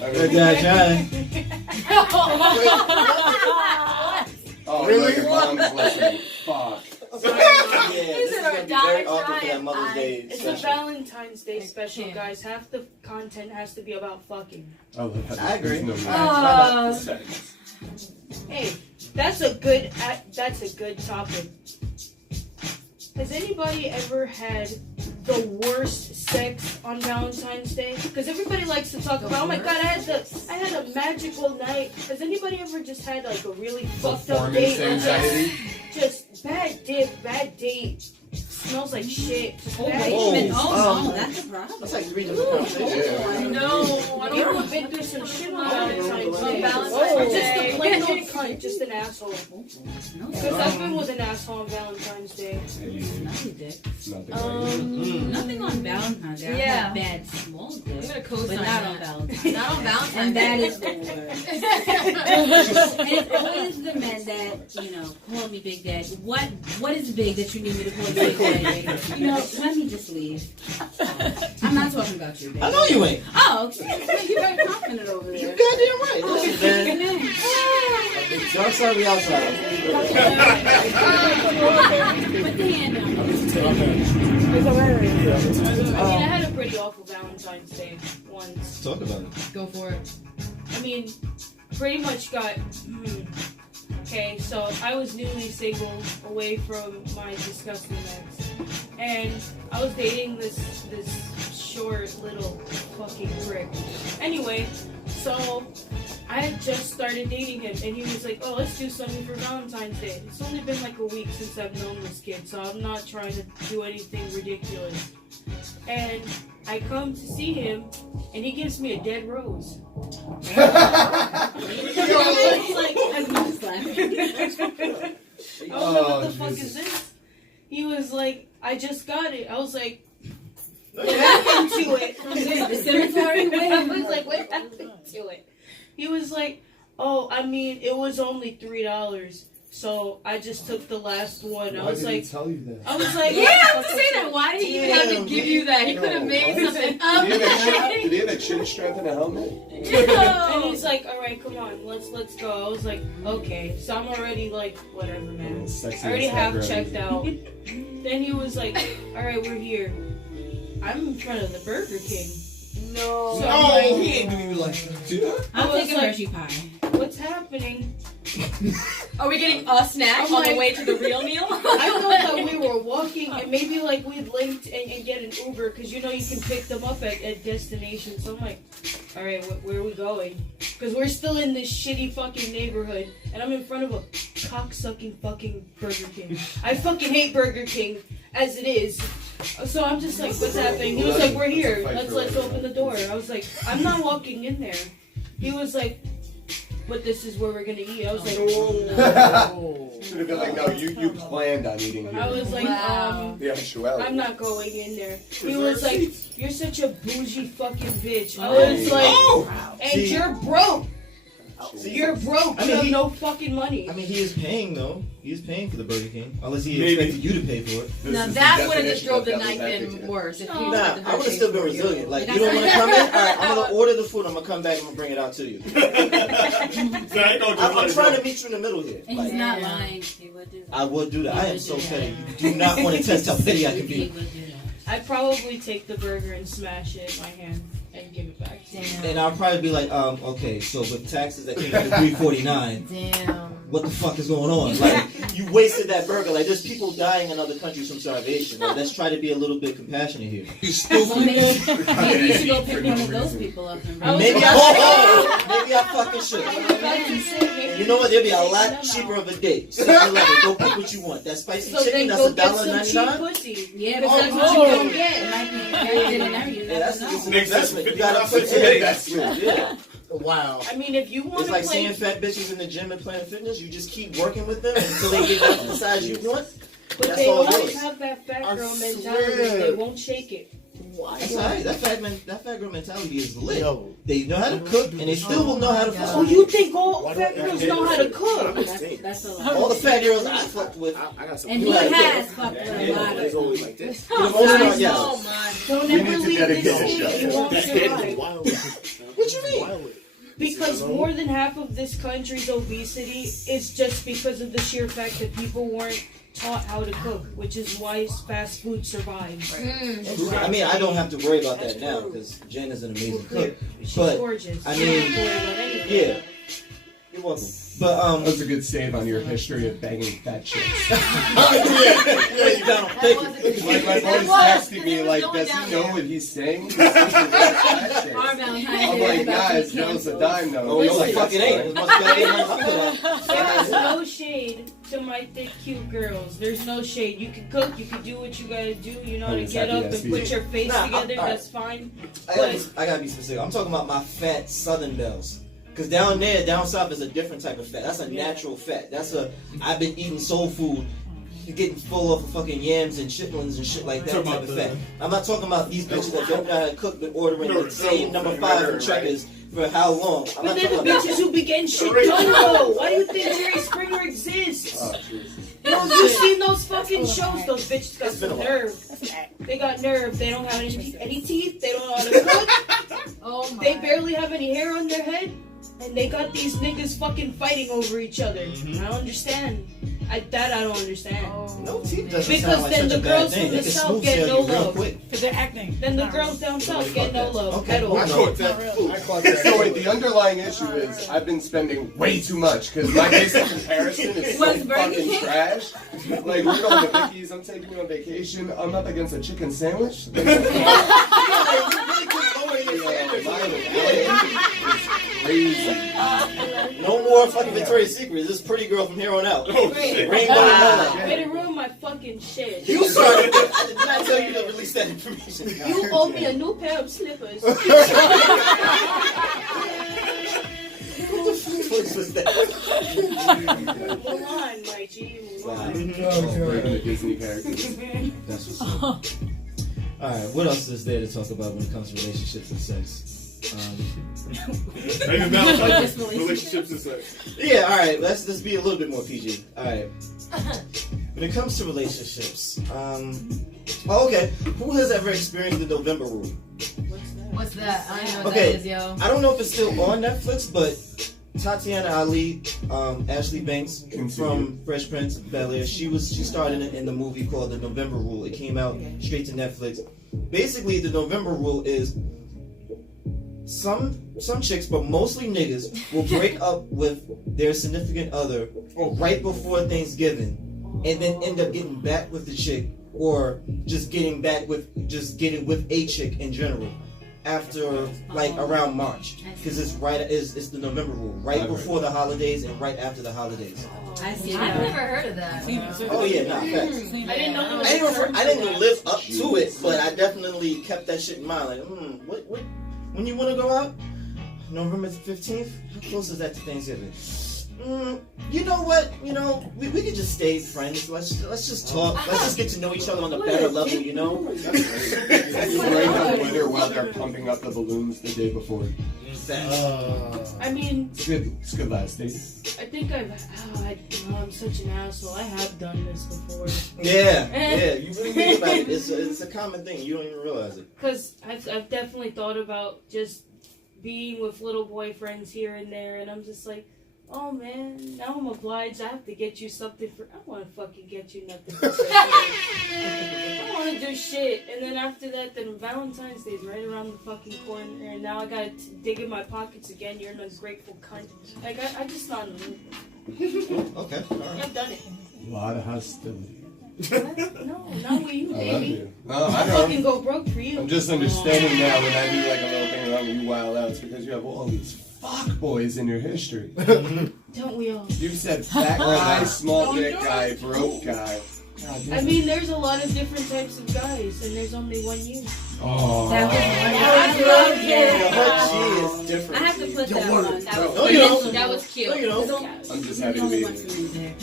Oh, Really? your mom's listening. Fuck. Yeah, this is gonna be very awkward for that Mother's Day It's a special. Valentine's Day special, guys. Half the content has to be about fucking. I love how I agree. there's no Hey, that's a good topic. Has anybody ever had the worst sex on Valentine's Day? Because everybody likes to talk about, oh my god, I had a magical night. Has anybody ever just had like a really fucked up performance date? anxiety. Just bad date. Smells like shit. Just bad. Oh, that's a problem. That's like 3 different conversations. No, I People don't have been through some shit on Valentine's On Day. Valentine's Just Day. a plain old cunt, just an asshole. Because I've been with an asshole on Valentine's Day. Nothing on Valentine's Day. Yeah. I have bad small I'm dick, gonna but co-sign not on that. Valentine's. Not on Valentine's And that Day. is the worst. And it's always the men that, call me Big Daddy. What is big that you need me to call you Big Daddy? Let me just leave. I'm not talking about you, baby. I know you ain't. Oh, okay. You're very confident over there. You goddamn right. Listen, man. Darkside, we outside. Put the hand down. I had a pretty awful Valentine's Day once. Talk about it. Go for it. I mean, pretty much got. Okay, so I was newly single, away from my disgusting ex, and I was dating this short little fucking prick. Anyway, so I had just started dating him, and he was like, "Oh, let's do something for Valentine's Day." It's only been like a week since I've known this kid, so I'm not trying to do anything ridiculous. And I come to see him, and he gives me a dead rose. I'm just laughing. I was like, what the fuck is this? He was like, I just got it. I was like, what happened to it? The cemetery way. I was like, what happened to it? He was like, oh, I mean, it was only $3. So I just took the last one. I was like, tell you that? I was like, Yeah, I was saying that. Why did he even have to give you that? He could have made something up. Did he have a chin strap and a helmet? And he's like, all right, come on, let's go. I was like, okay. So I'm already like, whatever, man. I already have checked out. Then he was like, all right, we're here. I'm in front of the Burger King. No. So I'm like, he ain't doing you like that. I'll I take was a like, Hershey pie. what's happening? Are we getting a snack I'm on the like- way to the real meal? I thought that we were walking and maybe like we'd linked and get an Uber because you can pick them up at destinations. So I'm like, all right, where are we going? Because we're still in this shitty fucking neighborhood and I'm in front of a cocksucking fucking Burger King. I fucking hate Burger King as it is. So I'm just like, what's happening? He was like, we're here. Let's open the door. I was like, I'm not walking in there. He was like, but this is where we're gonna eat. I was like, Should have been like, no, you planned on eating here. I was like, The actuality. I'm not going in there. He was like, you're such a bougie fucking bitch. I was like, and See- you're broke. See, You're broke. I You mean, have he- no fucking money. I mean, he is paying though. He is paying for the Burger King, unless he Maybe. expected you to pay for it. This Now is the that would have just definition drove of the devil's night advocate. in worse. If he No. was Nah, the I would have still been Hershey's for you. resilient. Like, Like you don't I want to said- come in? Alright, I'm gonna order the food. I'm gonna come back and I'm gonna bring it out to you. So I ain't gonna just I'm let it trying go. to meet you in the middle here. And Like, he's not lying. He would do that. I would do that. He I am would so do that. petty. You do not want to test how petty I can He be. would do that. I'd probably take the burger and smash it in my hand and give it back to you. And I'll probably be like, okay, so with taxes that came to $3.49, Damn. what the fuck is going on? Like, you wasted that burger. Like, there's people dying in other countries from starvation. Like, let's try to be a little bit compassionate here. You Well, stupid. maybe you should go pick one of those people up and I was Maybe like- maybe I fucking should. You know what? There'll be a lot cheaper of a date. 7-Eleven, go pick what you want. That spicy So chicken, then that's go get some cheap $1.99. pussy. Yeah, but that's what you gonna get. It might be infected and everything. You Yeah, never that's know. an Next investment. You $50 gotta put for in today. investment. Yeah. Wow. I mean, if you want It's to like play, seeing fat bitches in the gym and Planet Fitness. You just keep working with them until they get back to the size you want. but That's they all always yours. have that fat I girl swear. mentality. They won't shake it. That's alright. That fat girl mentality is lit. They know how to cook, and they still will know how to fuck. Oh, you think all fat girls know how to cook? That's a lot. All the fat girls I fucked with. I got some. And he has fucked with a lot of It's always like this. For the most part, yes. Oh man. Don't We ever need to leave dedicate this a show. city. You won't survive. What you mean? Because more than half of this country's obesity is just because of the sheer fact that people weren't taught how to cook, which is why fast food survives. I mean, I don't have to worry about that now because Jen is an amazing cook. She's But gorgeous. I You mean, don't have to worry about anything. yeah, you're welcome. But That was a good save on your history of banging fat chicks. thank you. Like my boy's texting me like, does he know what he's saying? He's thinking about fat chicks. Our Valentine I'm Day like, is about to guys, be give us a canceled. dime though. Oh, no, Like, fuck it that's ain't. It must be like There's no shade to my thick, cute girls. There's no shade. You can cook, you can do what you gotta do, you know how to I'm get happy up that's and put you. your face Nah, together, alright. that's fine. I gotta be specific. I'm talking about my fat Southern bells. Cause down south is a different type of fat. That's a natural fat. I've been eating soul food. You're getting full of fucking yams and chitlins and shit like that type of fat. I'm not talking about these bitches that don't know how to cook but ordering the same number 5 from Checkers for how long. I'm But not they're the talking about bitches who be getting shit done though. Why do you think Jerry Springer exists? Oh, Jesus. Yo, you seen those fucking shows? Those bitches got some nerve. They got nerve. They don't have any teeth. They don't know how to cook. Oh my. They barely have any hair on their head. And they got these niggas fucking fighting over each other. I don't understand. I don't understand. no teeth doesn't Because sound like then such the a bad girls thing. from They the can south smooth get sail no you real love. quick. Because they're acting. Then the girls down south get no love Okay, at all. I caught that. I caught that. So wait, the underlying issue is I've been spending way too much because my basic comparison is so Was Burger fucking King? trash. Like we're going to Vicky's, I'm taking you on vacation. I'm up against a chicken sandwich. Crazy. No more fucking Victoria's Secret. This is Pretty Girl from here on out. Oh shit. Rainbow and Way to ruin my fucking shit. You started. I did not tell you to release that information. You owe me a new pair of slippers. What the fuck was that? Mulan, my G. Mulan. We're the Disney characters. That's what's up. Alright, what else is there to talk about when it comes to relationships and sex? Maybe Valentine, relationships and sex. Yeah, alright, let's be a little bit more PG. Alright. When it comes to relationships, okay. Who has ever experienced the November rule? What's that? I don't know what Okay. that is, yo. I don't know if it's still on Netflix, but Tatiana Ali, Ashley Banks from Fresh Prince of Bel-Air, she started it in the movie called The November Rule. It came out straight to Netflix. Basically, the November Rule is some chicks, but mostly niggas, will break up with their significant other right before Thanksgiving, and then end up getting back with the chick, or just getting with a chick in general. After around March, because it's the November rule, right before the holidays and right after the holidays. I see I've that. never heard of that. Oh yeah, nah, facts. I didn't know. I didn't live up to it, but I definitely kept that shit in mind. Like, what? When you want to go out? November 15th? How close is that to Thanksgiving? You know what? We could just stay friends. Let's just talk. Let's just get to know each other on a better level. You worry about whether while they're pumping up the balloons the day before. I mean, It's good last date. I think I'm such an asshole. I have done this before. Yeah. You really think about it. It's a common thing. You don't even realize it. Because I've definitely thought about just being with little boyfriends here and there, and I'm just like, oh man, now I'm obliged. I have to get you something for. I want to fucking get you nothing for Christmas. I don't want to do shit. And then after that, then Valentine's Day is right around the fucking corner, and now I gotta dig in my pockets again. You're an ungrateful cunt. Like I just not. Okay. All right. I've done it. A lot of hostility. What? No, not with you, I love baby. you. No, I I know. fucking go broke for you. I'm just understanding now when I do like a little thing around you wild out. It's because you have all these fuck boys in your history. Don't we all? You've said fat guy, small dick guy, broke guy. I mean, there's a lot of different types of guys, and there's only one you. Oh. That was I love She is different. I have to put that on. That was cute. No, you don't. I'm just happy to be here. I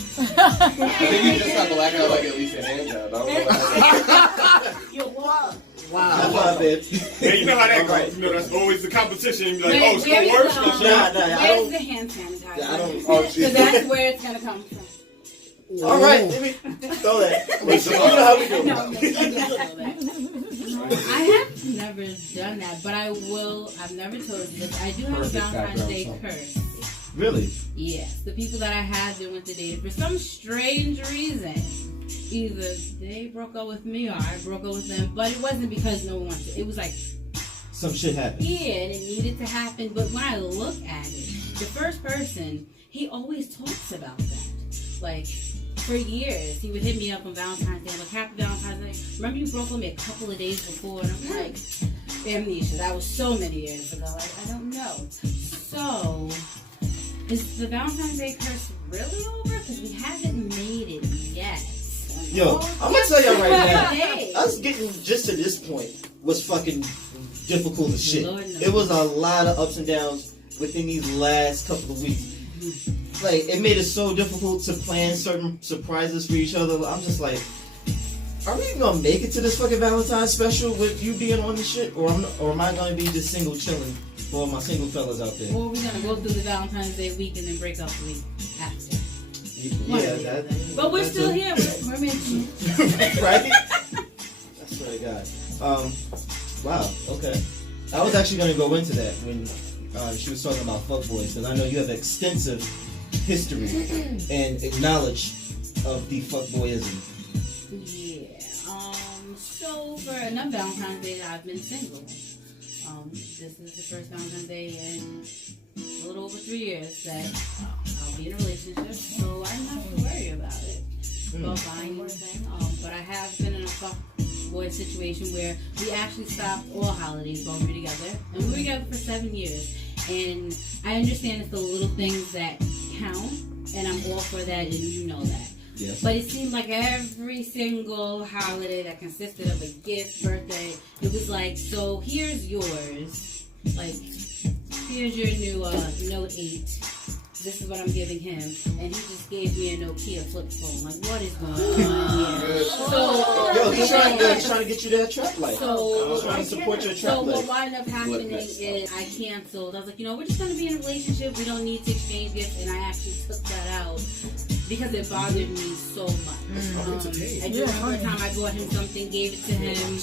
think you just got blacked out like at least a hand job. I don't know what happened. Yo, what? High five, babe. Yeah, you know how that All right. goes. You know, that's always the competition. You be like, Wait, oh, it's where's gonna work. the, I where's don't. the hand sanitizer? I don't. Because that's where it's gonna come from. All right, let me throw that. You know how we do. I have never done that, but I will. I've never told you this. I do have a Valentine's Day curse. Really? Yes, the people that I have been with today, for some strange reason, either they broke up with me or I broke up with them. But it wasn't because no one wanted it. It was like Some shit happened. yeah, and it needed to happen. But when I look at it, the first person, he always talks about that. Like, for years, he would hit me up on Valentine's Day. Like, happy Valentine's Day. Remember you broke with me a couple of days before? And I'm like, amnesia. That was so many years ago. I don't know. So, is the Valentine's Day curse really over? Because we haven't made it yet. Yo, I'm gonna tell y'all right now. Hey. Us getting just to this point was fucking difficult as shit. Lord knows. It was a lot of ups and downs within these last couple of weeks. Like, it made it so difficult to plan certain surprises for each other. I'm just like, are we even gonna make it to this fucking Valentine's special with you being on the shit, or am I gonna be just single chilling for all my single fellas out there? Or we're going to go through the Valentine's Day week and then break up the week after. Yeah, that. But we're that's still a- here. We're mentioning. Right? I swear to God. Wow. Okay. I was actually gonna go into that when she was talking about fuckboys, because I know you have extensive history and knowledge of the fuckboyism. Yeah. So for enough Valentine's Day, I've been single. This is the first Valentine's Day in a little over 3 years that I'll be in a relationship, so I don't have to worry about it. About buying anything. But I have been in a fuckboy situation where we actually stopped all holidays while we were together, and we were together for 7 years. And I understand it's the little things that count, and I'm all for that, and you know that. Yes. But it seemed like every single holiday that consisted of a gift, birthday, it was like, so here's yours. Like, here's your new Note 8. This is what I'm giving him. And he just gave me a Nokia flip phone. Like, what is going on here? Yo, he's trying to get you that trap life. So, trying to support your trap so life. what wound up happening is I canceled. I was like, we're just going to be in a relationship. We don't need to exchange gifts. And I actually took that out because it bothered me so much. I do remember a time I bought him something, gave it to him.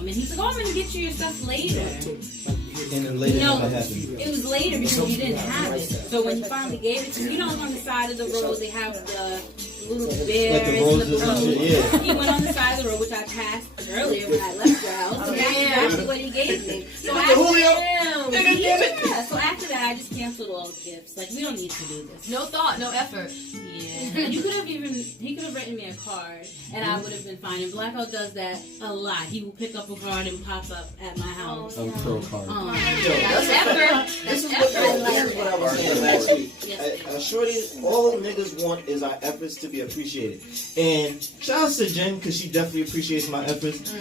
And he's like, I'm going to get you your stuff later. And then later No, what happened? it was later because you didn't have it. So when you finally gave it to me, on the side of the road they have the little bears Like the and roses the and shit, yeah. He went on the side of the road, which I passed earlier when I left your house. And that's exactly what he gave me. So so after that, I just canceled all the gifts. Like, we don't need to do this. No thought, no effort. Yeah. And he could have written me a card, and I would have been fine. And Blackout does that a lot. He will pick up a card and pop up at my house. A pro card. This is what I was saying last week. Shorty, all niggas want is our efforts to be appreciated. And shout out to Jen, because she definitely appreciates my efforts.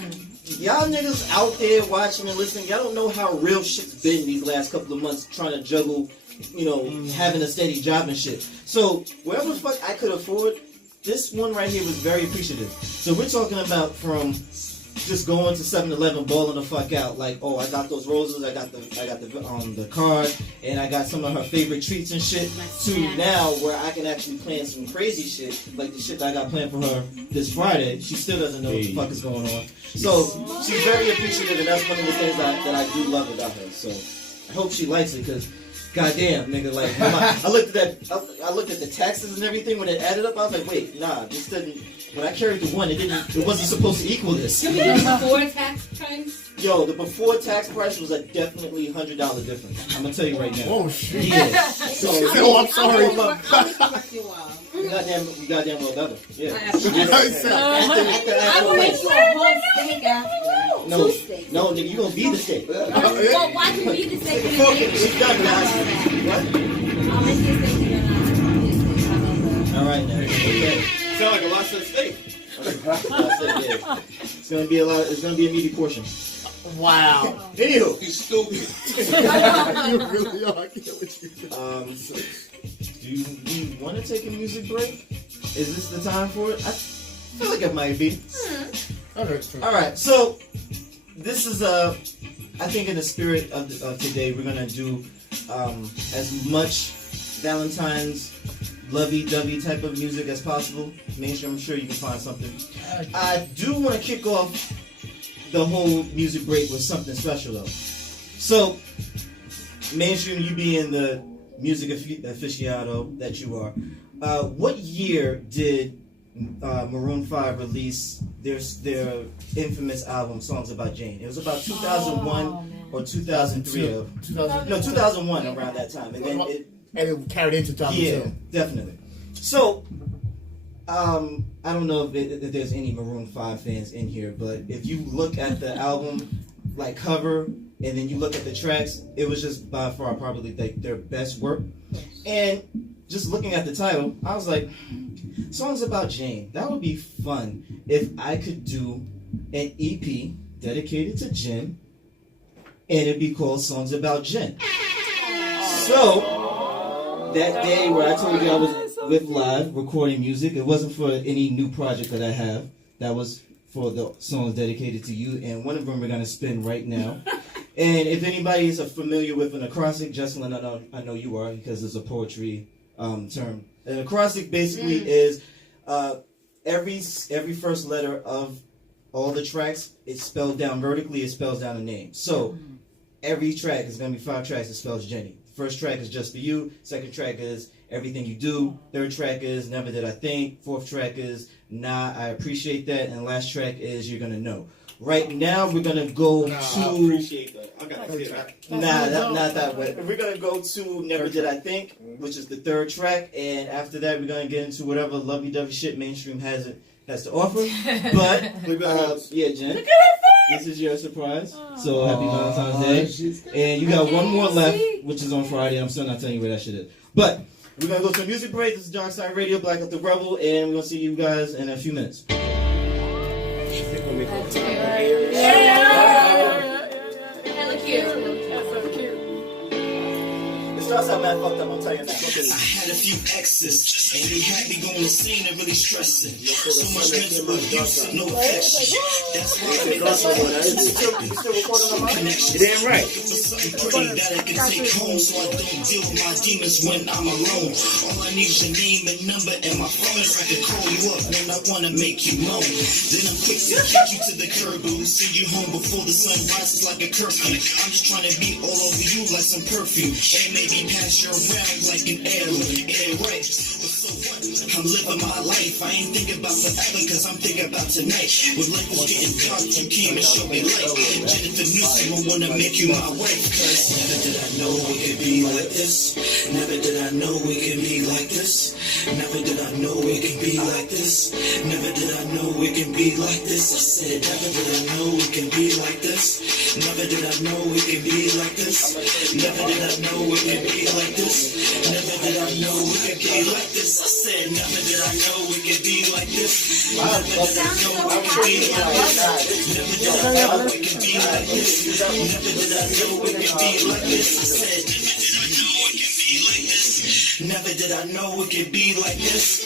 Y'all niggas out there watching and listening, y'all don't know how real shit's been these last couple of months trying to juggle, having a steady job and shit. So, wherever the fuck I could afford, this one right here was very appreciative. So we're talking about from just going to 7-Eleven, balling the fuck out, like, oh, I got those roses, I got the card, and I got some of her favorite treats and shit. To now where I can actually plan some crazy shit, like the shit that I got planned for her this Friday. She still doesn't know what the fuck is going on. So she's very appreciative, and that's one of the things that I do love about her. So I hope she likes it, because goddamn, nigga, like I looked at the taxes and everything when it added up. I was like, wait, nah, this didn't. When I carried the one, it wasn't supposed to equal this. Can we do before tax price? Yo, the before tax price was a definitely $100 difference. I'm gonna tell you right now. Oh shit! Yeah. So, I'm sorry. We goddamn well better. Yeah. I will make you a whole steak after. No, nigga, you gonna be the steak. Well, why you be the steak? It's done, guys. What? I'll make you a steak and then All right, now. Okay. Sound like a lot of steak. It's gonna be a lot. It's gonna be a meaty portion. Wow. Anywho, You stupid. You really are. I can't with you. do we want to take a music break? Is this the time for it? I feel like it might be. All right, so this is I think in the spirit of today, we're gonna do as much Valentine's lovey-dovey type of music as possible. Mainstream, I'm sure you can find something. I do want to kick off the whole music break with something special though. So, Mainstream, you being the music aficionado that you are, what year did Maroon 5 release their infamous album Songs About Jane? It was about 2001 or 2003. 2001 around that time. And then it carried into 2002. Yeah, definitely. So, I don't know if there's any Maroon 5 fans in here, but if you look at the album like cover and then you look at the tracks, it was just by far probably like their best work. And just looking at the title, I was like, Songs About Jane. That would be fun if I could do an EP dedicated to Jen, and it'd be called Songs About Jen. So, that day where I told you I was with Live recording music, it wasn't for any new project that I have. That was for the songs dedicated to you, and one of them we're going to spin right now. And if anybody is familiar with an acrostic, Jesselyn, I know you are, because it's a poetry term. An acrostic basically is every first letter of all the tracks, it's spelled down vertically, it spells down a name. So every track is going to be 5 tracks, it spells Jenny. First track is Just For You. Second track is Everything You Do. Third track is Never Did I Think. Fourth track is Nah, I Appreciate That. And last track is You're Gonna Know. Right now we're gonna go to. I appreciate that. I gotta say that. Not that way. We're gonna go to Never Did I Think, which is the third track, and after that we're gonna get into whatever lovey-dovey shit Mainstream has to offer. But yeah, Jen, this is your surprise. So happy Valentine's Day, and you got one more left, which is on Friday. I'm still not telling you where that shit is, but we're gonna go to a music break. This is Darkside Radio, Black Up the Rebel, and we're gonna see you guys in a few minutes. Starts out mad fucked up, I'll tell you now. I had a few exes, and they had me going insane and really stressing. So much mental abuse and no affection. That's why I connection. You damn right. For something pretty that I can take home, so I don't deal with my demons when I'm alone. All I need is your name and number and my phone, so I can call you up when I wanna make you moan. Then I'm quick to kick you to the curb, but we'll send you home before the sun rises like a curfew. I'm just trying to be all over you like some perfume, and maybe pass you around like an heirloom. Anyway, but so what? I'm living my life. I ain't thinking about forever, cause I'm thinking about tonight. When life was getting dark, you came and showed me light. Jennifer Newsom, I wanna make you my wife, cause never did I know it could be like this. Never did I know it could be like this. Never did I know it could be like this. Never did I know it could be like this. I said, never did I know it could be like this. Never did I know it could be like this. Never did I know it could be like this. Never did I know it could be like this. I said, never did I know it could be like this. Never did I know it could be like this. Never did I know it could be like this. Never did I know it could be like this. I said, never did I know it could be like this.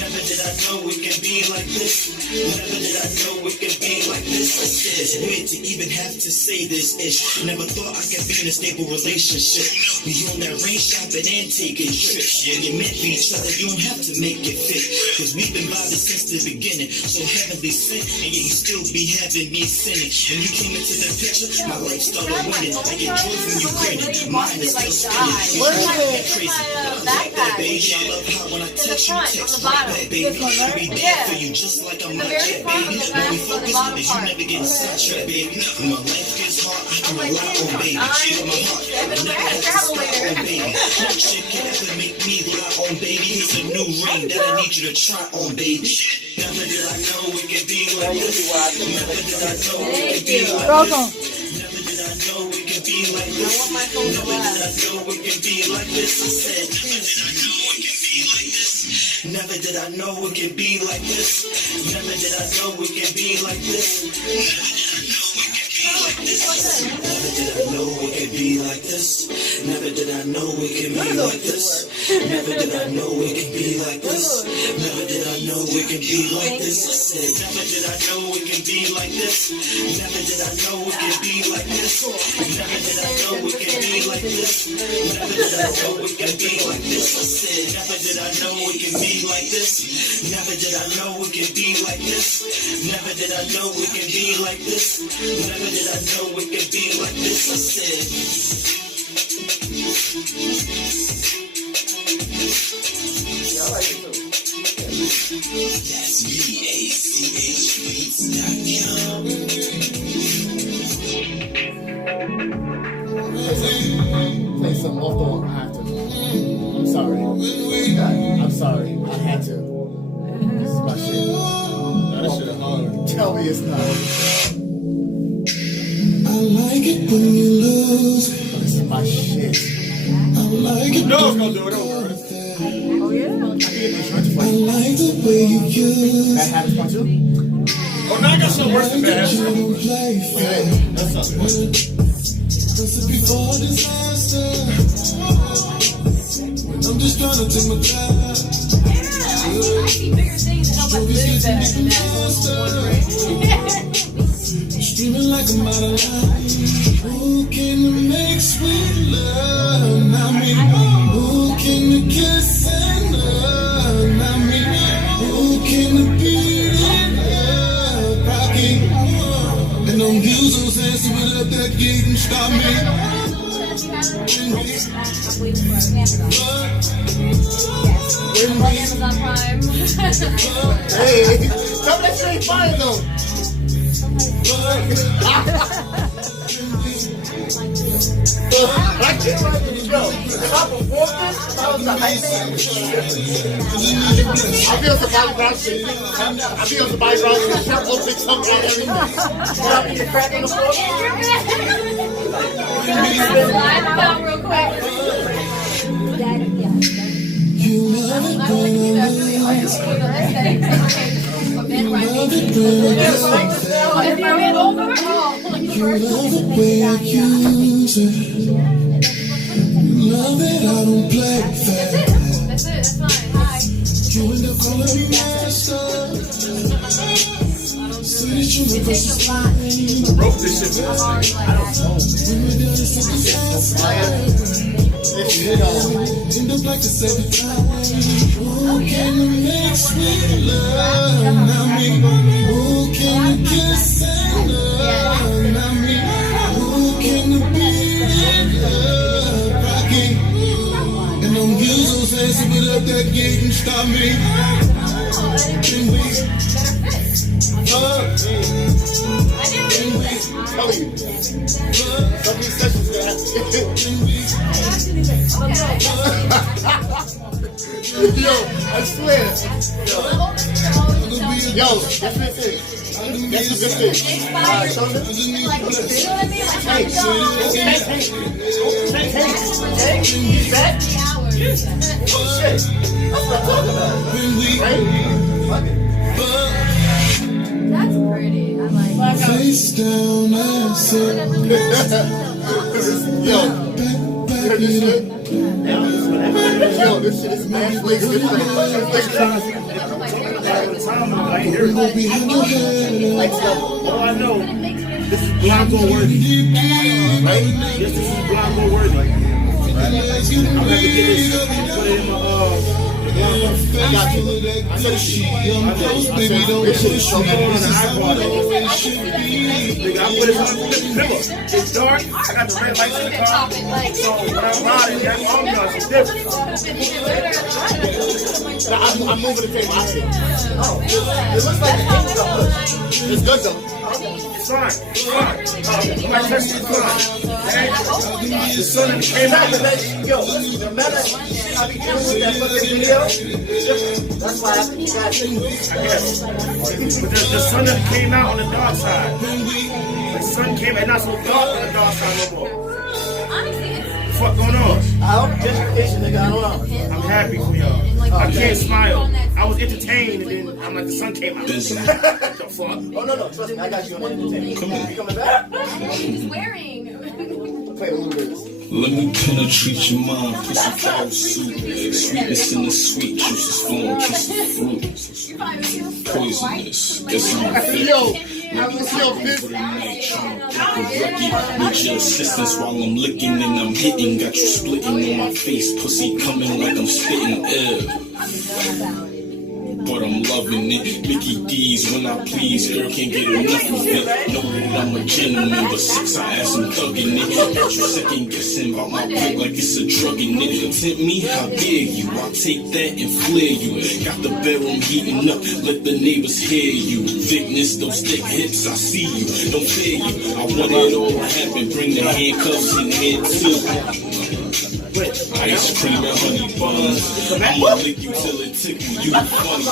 Never did I know it could be like this. Never did I know it could be like this. I said, it's weird to even have to say this ish. Never thought I could be in a stable relationship. We on that rain shopping and taking trips. When you meant for each other, you don't have to make it fit. Cause we've been vibing since the beginning. So heavenly sent, and yet you still be having me sinning. When you came into the picture, my life started winning. I get joy from you grinning. Mine is still spinning. You drive me crazy. Baby, I love how when I text you, text right back, baby. I'll be there for you just like I'm like that, baby. When we focus, is you never get sidetracked, baby. When my life gets hard, I can rely on baby. She on my heart, I never have to stop on baby. No shit can ever make me lie on baby. Here's a new ring that I need you to try on, baby. Never did I know it could be like this. Never did I know it could be like this. Never did I know it could be like this. Never did I know it could be like this. I said, never did I know it could be like this. Never did I know it could be like this. Never did I know it could be like this. Never did I know it could be like this. Never did I know it could be like this. Never did I know it could be like this. I said, never did I know it can be like this. Never did I know it could be like this. Never did I know it can be like this. Never did I know it can be like this. I said, never did I know it can be like this. Never did I know it can be like this. Never did I know it can be like this. Never did I know it can be like this. I said. Yeah, I like it too. That's VACHbeats.com. Play something off the wall. I have to. I'm sorry. I'm sorry. I had to. This is my shit. That shit is hard. Tell me it's not. I like it when you lose. This is my shit. I like it. No, it's gonna do it over. Oh yeah? I can get the insurance for I you. like the way you use. Bad habits part two? Oh, now I got something worse than bad. You don't play fair. That's something. Cause before disaster. I'm just trying to take my time. I see bigger things to help us live better than that. Streaming like I'm out of line. Who can make sweet love? Not me. Who can kiss and love? Not me. Who can beat it up? Rocky. And don't use those hands to put up that gate and stop me. Amazon Prime. Hey, some of that shit ain't fine though. I can't like it, yo. If I performed this, if I was the hype man, I'll be on somebody brown shit. I'll be on somebody brown shit. Shut up, big tongue out every night. I'll be the crack on the floor. Slide out real quick. You love it when I lose. You love it when I use it. Love it, I don't play fair. That's it, that's fine. Hi. You end up calling me master. See this universe is fine. Broke this shit. When we're done, it's a disaster. End up like this every time. Who can make sweet love? Not me. Who can kiss and love? Not me. Who can beat it up? Rocky. And don't use those hands to put up that gate and stop me. Can we Tell you. Some of these sessions gonna have to Yo, I swear. Yo, that's what it is. That's a good thing. Alright, so hey, he's back? Oh shit. That's what I'm talking about. Right? Fuck it. That's pretty. I like it. face down and sit? Yo, hear this shit? Yo, this shit is mad flicks. I ain't hear it. Behind your head. All I know, this is Blanco worthy. Right? Yes, this is Blanco worthy. I'm gonna have to get this and put it in my I got you. I said shit. I know. This shit is so I'm going on good. the iPod. Nigga, I put it on. Remember, it's dark. I got the red lights in the car. So when I'm riding, that ambiance is different. I'm moving the table. I see. Oh, it looks like the king's up. It's good though. It's fine. It's fine. My test is fine. The sun came out today. Yo, no matter I be dealing with that fucking video, that's why I think you guys think. I guess. But the sun that came out on the dark side. The sun came out, not so dark on the dark side no more. What the fuck going on? I hope gentrification, nigga. I don't know. I'm happy for y'all. I can't smile. I was entertained and then I'm like, the sun came out. What the fuck? Oh no, trust me, I got you on the entertainment. You coming back? What are you wearing? Play a little bit of this. Let me penetrate your mind, pussy flower soup. Sweetness in the sweet juices flowing, kisses fruit. Poisonous, that's how I feel. Let me take over the night, trying to block a rookie. Need your assistance while I'm licking and I'm hitting. Got you splitting on my face, pussy coming like I'm spitting air. But I'm loving it. Mickey D's when I please, girl can't get enough of it. Know that I'm a gentleman, but sex I ass I'm thugging it. Got you second guessing about my pick like it's a drug in it. Tempt me, how dare you? I'll take that and flare you. Got the bedroom heating up, let the neighbors hear you. Thickness, those thick hips, I see you. Don't fear you. I want it all to happen. Bring the handcuffs in here too. Ice cream and honey buns. I'ma lick you till it tickle you funny.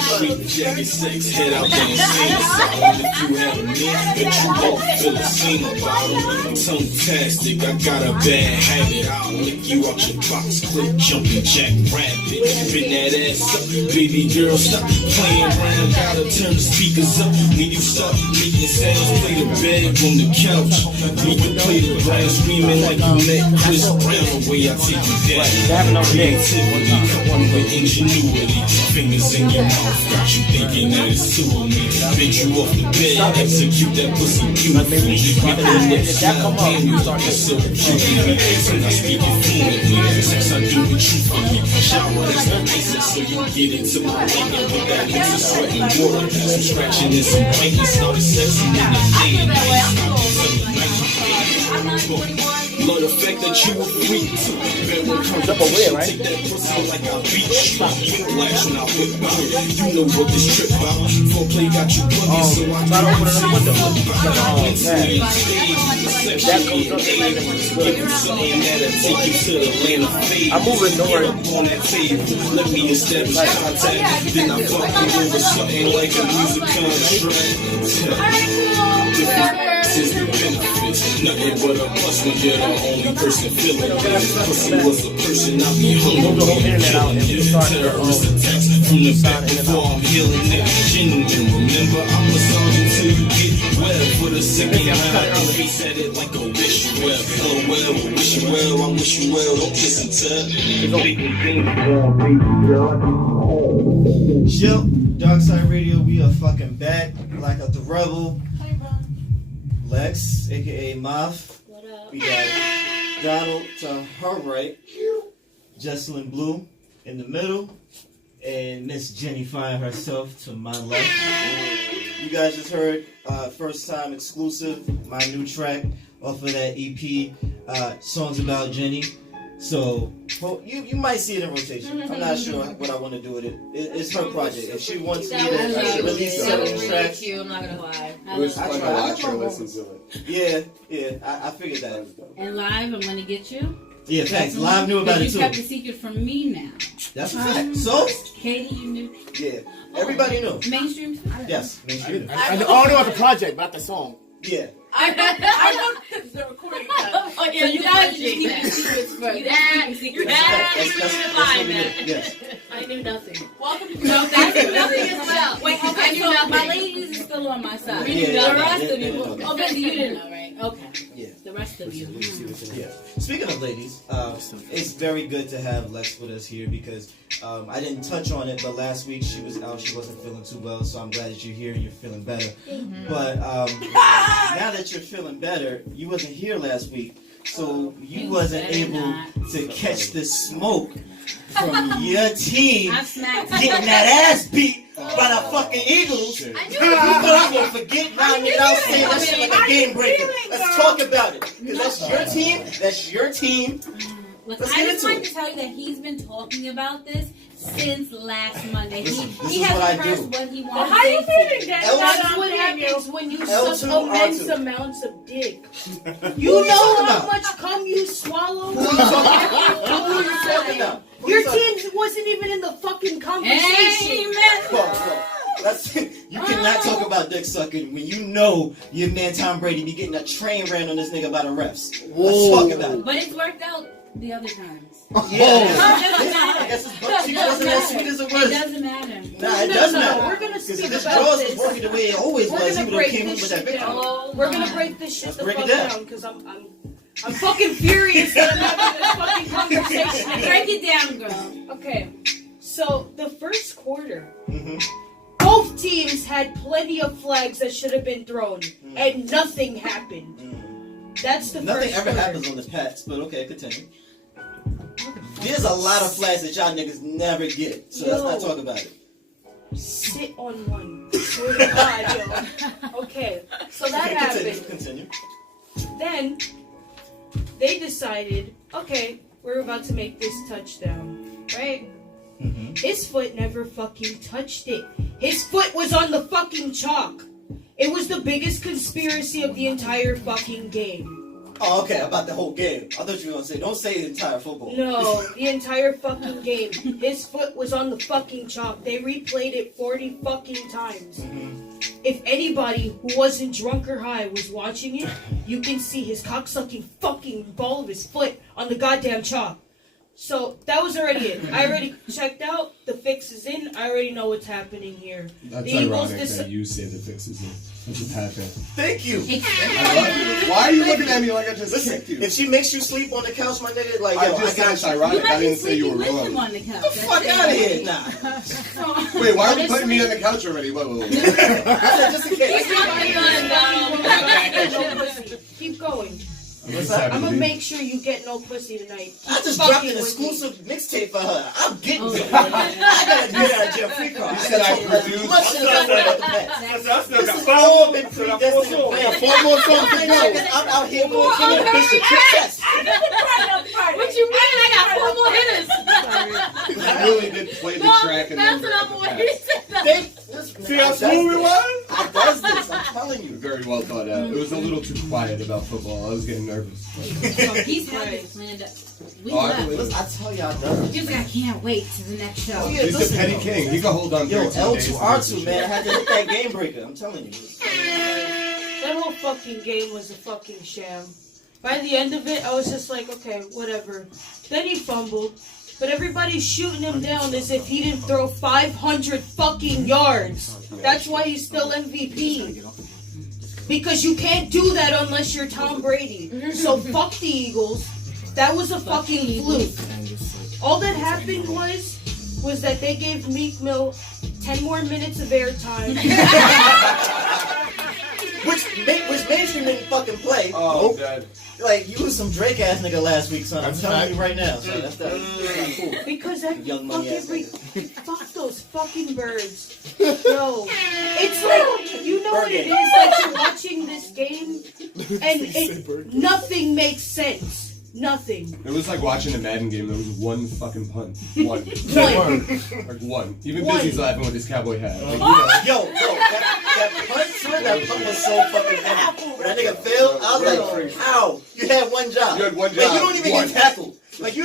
Sweet jacket sex, head out there and sing solid. If you had a man, bet you won't feel the same about him. Tongue-tastic, I got a bad habit. I'll lick you out your box, clip, jumping jack rabbit. Bend that ass up, baby girl, stop playing around. Gotta turn the speakers up. When you start making sounds, play the bed on the couch. When you play the ground, screaming like you met Chris Brown. The way I take you down, creativity, coupled with ingenuity. Fingers in your mouth, got you thinking that it's two of me. Bend you off the bed, execute that pussy beautifully. Make the lips smile, damn you like a silver jubilee. And I speak it fluently, sex I do it truthfully. Shower that's the basics, so you get into my lane and put that into sweat and water. Some scratching and some biting, started sexing in the day and night. Love the fact that you were free to bedroom conversation. Take that pussy like I beat you. Flash when I whip out. You know what this trip about. Foreplay got you buggy, so I can't open the window. Mentally and stage, sexually engaged. Give you something that'll take you to the land of fate. I'm moving north on that table. Let me establish contact. Then I fuck you over something like a music contract. Differences and benefits. Nothing but a plus when you're the only person feeling this. Pussy was a person, I'll be hungry and killing it. Terrorist attacks from the back before I'm healing it. Genuine, remember I'm a song until you get well. For the second round, I'll face at it like a wish you well. LOL, wish you well, I wish you well. Don't kiss and tell. Yo, Darkside Radio, we are fucking back. Black Out the Rebel. Lex, aka Moth. We got Donald to her right, Jesselyn Blue in the middle, and Miss Jenny Fine herself to my left. You guys just heard first time exclusive, my new track off of that EP, Songs About Jenny. So you might see it in rotation. I'm not sure what I want to do with it. It's her project. If she wants me to release certain tracks, I'm not gonna lie. It was fun to watch her listen to it. Yeah, I figured that. And live, I'm gonna get you. Yeah, thanks. Live knew about it you too. You kept the secret from me now. That's a fact. So? Katie, you knew. Yeah, everybody knew. Mainstream? Yes, mainstream. I all know about the project, not the song. Yeah. I know the recording. Oh, yeah, so you guys just keep the secrets first. Yes. I knew nothing. Welcome to No, that's nothing as well. Wait, Okay, so my ladies is still on my side. The rest of you, okay, you didn't know, right? Okay. Yeah. The rest of you. Yeah. Speaking of ladies, it's very good to have Lex with us here because I didn't touch on it, but last week she was out. She wasn't feeling too well, so I'm glad that you're here and you're feeling better. But now that you're feeling better, you wasn't here last week, so you wasn't able to catch the smoke from your team getting that ass beat by the fucking Eagles. You thought I was gonna forget now, nigga. I was saying that shit like a game breaker. Let's talk about it, because that's your team. That's your team. Look, I just wanted to tell you that he's been talking about this since last Monday. He hasn't heard what he wants. Well, how you feeling that? That's what happens when you suck immense amounts of dick. You know how much cum you swallow? Who are you talking about? Your team wasn't even in the fucking conversation. You cannot talk about dick sucking when you know your man Tom Brady be getting a train ran on this nigga by the refs. Let's talk about it. But it's worked out the other times. Yeah. I guess his butt cheek wasn't as sweet as it was. It doesn't matter. Nah, it does matter. We're gonna speak Because about Jaws this. was working the way it always was, even though it came up with that victory. We're gonna break this shit the fuck down because I'm fucking furious that I'm having this fucking conversation. Break it down, girl. Okay, so the first quarter, both teams had plenty of flags that should have been thrown, and nothing happened. That's the Nothing first ever quarter. happens on the Pats, but okay, continue. There's a lot of flags that y'all niggas never get, so let's not talk about it. Sit on one. Swear to God, yo. Okay, so that happened. Continue. Then they decided, okay, we're about to make this touchdown, right? His foot never fucking touched it. His foot was on the fucking chalk. It was the biggest conspiracy of the entire fucking game. Oh, okay, about the whole game. I thought you were gonna say, don't say the entire football. No, the entire fucking game. His foot was on the fucking chalk. They replayed it 40 fucking times. If anybody who wasn't drunk or high was watching it, you can see his cocksucking fucking ball of his foot on the goddamn chalk. So that was already it. I already checked out. The fix is in. I already know what's happening here. That's the Eagles ironic that you say the fix is in. That's a Pat fan. Thank you. I love you. Why are you looking at me like I just kicked you? If she makes you sleep on the couch, my nigga, like, I yo, just I got said it's ironic. I didn't say you were wrong. On the couch. Get the fuck out of here, nah. Wait, why are we putting me on the couch already? Wait. I said just in case. Keep going. What's that? I'm gonna make sure you get no pussy tonight. I just Fucking dropped an with exclusive mixtape for her. I'm getting it. I gotta get out of jail free card. You said I produced. Much shit about the past. That's This has all been predestined. Man, 4 more songs to go. I'm out here going king of the Bishop. Chest. What you mean? I got 4 more hitters. I really did play the track and then. That's what I'm worried. See how smooth it was? I does this. I'm telling you. Very well thought out. It was a little too quiet about football. I was getting nervous. He's had this planned up. We Oh, I left. believe it. I tell y'all, done. He was like, I can't wait to the next show. Oh, yeah, He's the listen, petty though. king. He can hold on. Yo, 13 days to L2R2, this man. I shit. had to hit that game breaker. I'm telling you. That whole fucking game was a fucking sham. By the end of it, I was just like, okay, whatever. Then he fumbled, but everybody's shooting him down as if he didn't throw 500 fucking yards. That's why he's still MVP. Because you can't do that unless you're Tom Brady. So fuck the Eagles. That was a fucking fluke. All that happened was that they gave Meek Mill 10 more minutes of airtime. Which mainstream didn't fucking play. Oh, Dad. Like, you was some Drake ass nigga last week, son. I'm That's telling right. you right now, son. That's not cool. Because that Young money ass fucking nigga. fuck those fucking birds. No, it's like you know what it is. Like you're watching this game, and nothing makes sense. Nothing. It was like watching a Madden game. There was one fucking punt. One. One. Like one. Even One. Busy's laughing with his cowboy hat. Like, Yo, that punt, son, that punt was so fucking funny. When that nigga failed, I was like, how? You had one job. You had one Like, job. you don't even One. get tackled. Like, you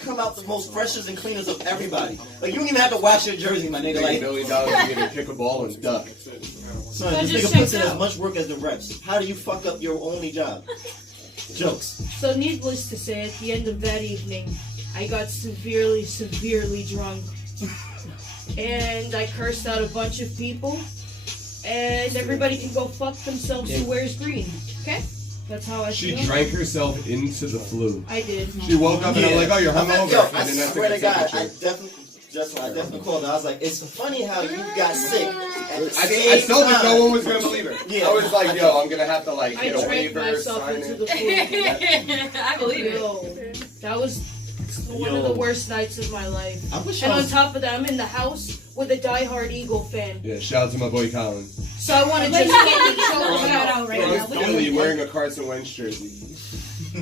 come out the most freshest and cleanest of everybody. Like, you don't even have to wash your jersey, my nigga. $1 Like, million to get to kick a ball and duck. son, this just nigga puts in checked as out. much work as the reps. How do you fuck up your only job? Jokes. So needless to say, at the end of that evening, I got severely, severely drunk, and I cursed out a bunch of people. And everybody can go fuck themselves who wears green. Okay? That's how I She feel. drank herself into the flu. I did. She woke up and I'm like, oh, you're Yo, hungover. I And then that's swear to the God, I temperature. definitely called her. I was like, it's funny how you got sick at the I same told her time. no one was going to believe her. Yeah. I was like, yo, I'm going to have to like I get a drank waiver, myself sign into it. the food. I believe it. Yo, that was one of the worst nights of my life. I wish And I on was... top of that, I'm in the house with a diehard Eagle fan. Yeah, shout out to my boy Colin. So I want to just fucking show Shout him out out. right Bro, now. it's Billy wearing a Carson Wentz jersey.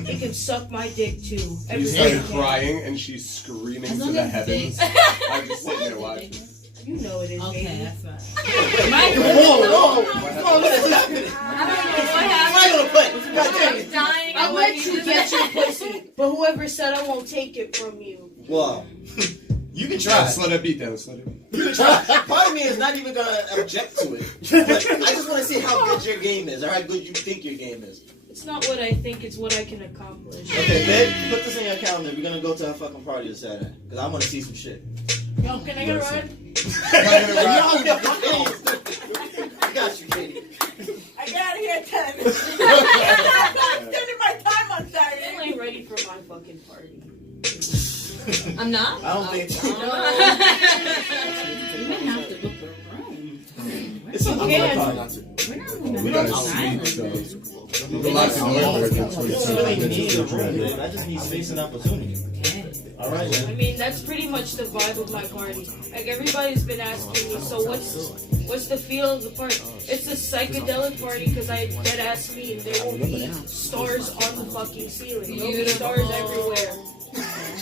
He can suck my dick too. He's Everybody like can. crying and she's screaming As to long the as it's heavens. big. I'm just sitting there watching. You know it is, Okay, baby. that's fine. Whoa, what is happening? I don't know what Am happened. I gonna play? God damn I'm it. dying. I'll let you get your pussy, but whoever said I won't take it from you. Well, you can Try. try. Slow that beat down, slow that beat. You can try. Part of me is not even gonna object to it. But I just want to see how good your game is, or how good you think your game is. It's not what I think, it's what I can accomplish. Okay, babe, put this in your calendar. We're gonna go to a fucking party this Saturday. Because I want to see some shit. Yo, can I get a ride? I got you, Katie. I get out of here at 10. I'm not spending my time on Saturday. I'm not? I don't think. You may have to book a room. It's a We're good not part. we We got don't a suite, so silence. there's a lot to do over there. I don't really need a room, man. I just need space and opportunity. All right, I man. mean, that's pretty much the vibe of my party. Like, everybody's been asking me, so what's the feel of the party? It's a psychedelic party because I dead ass mean there will be stars on the fucking ceiling. There'll be stars everywhere.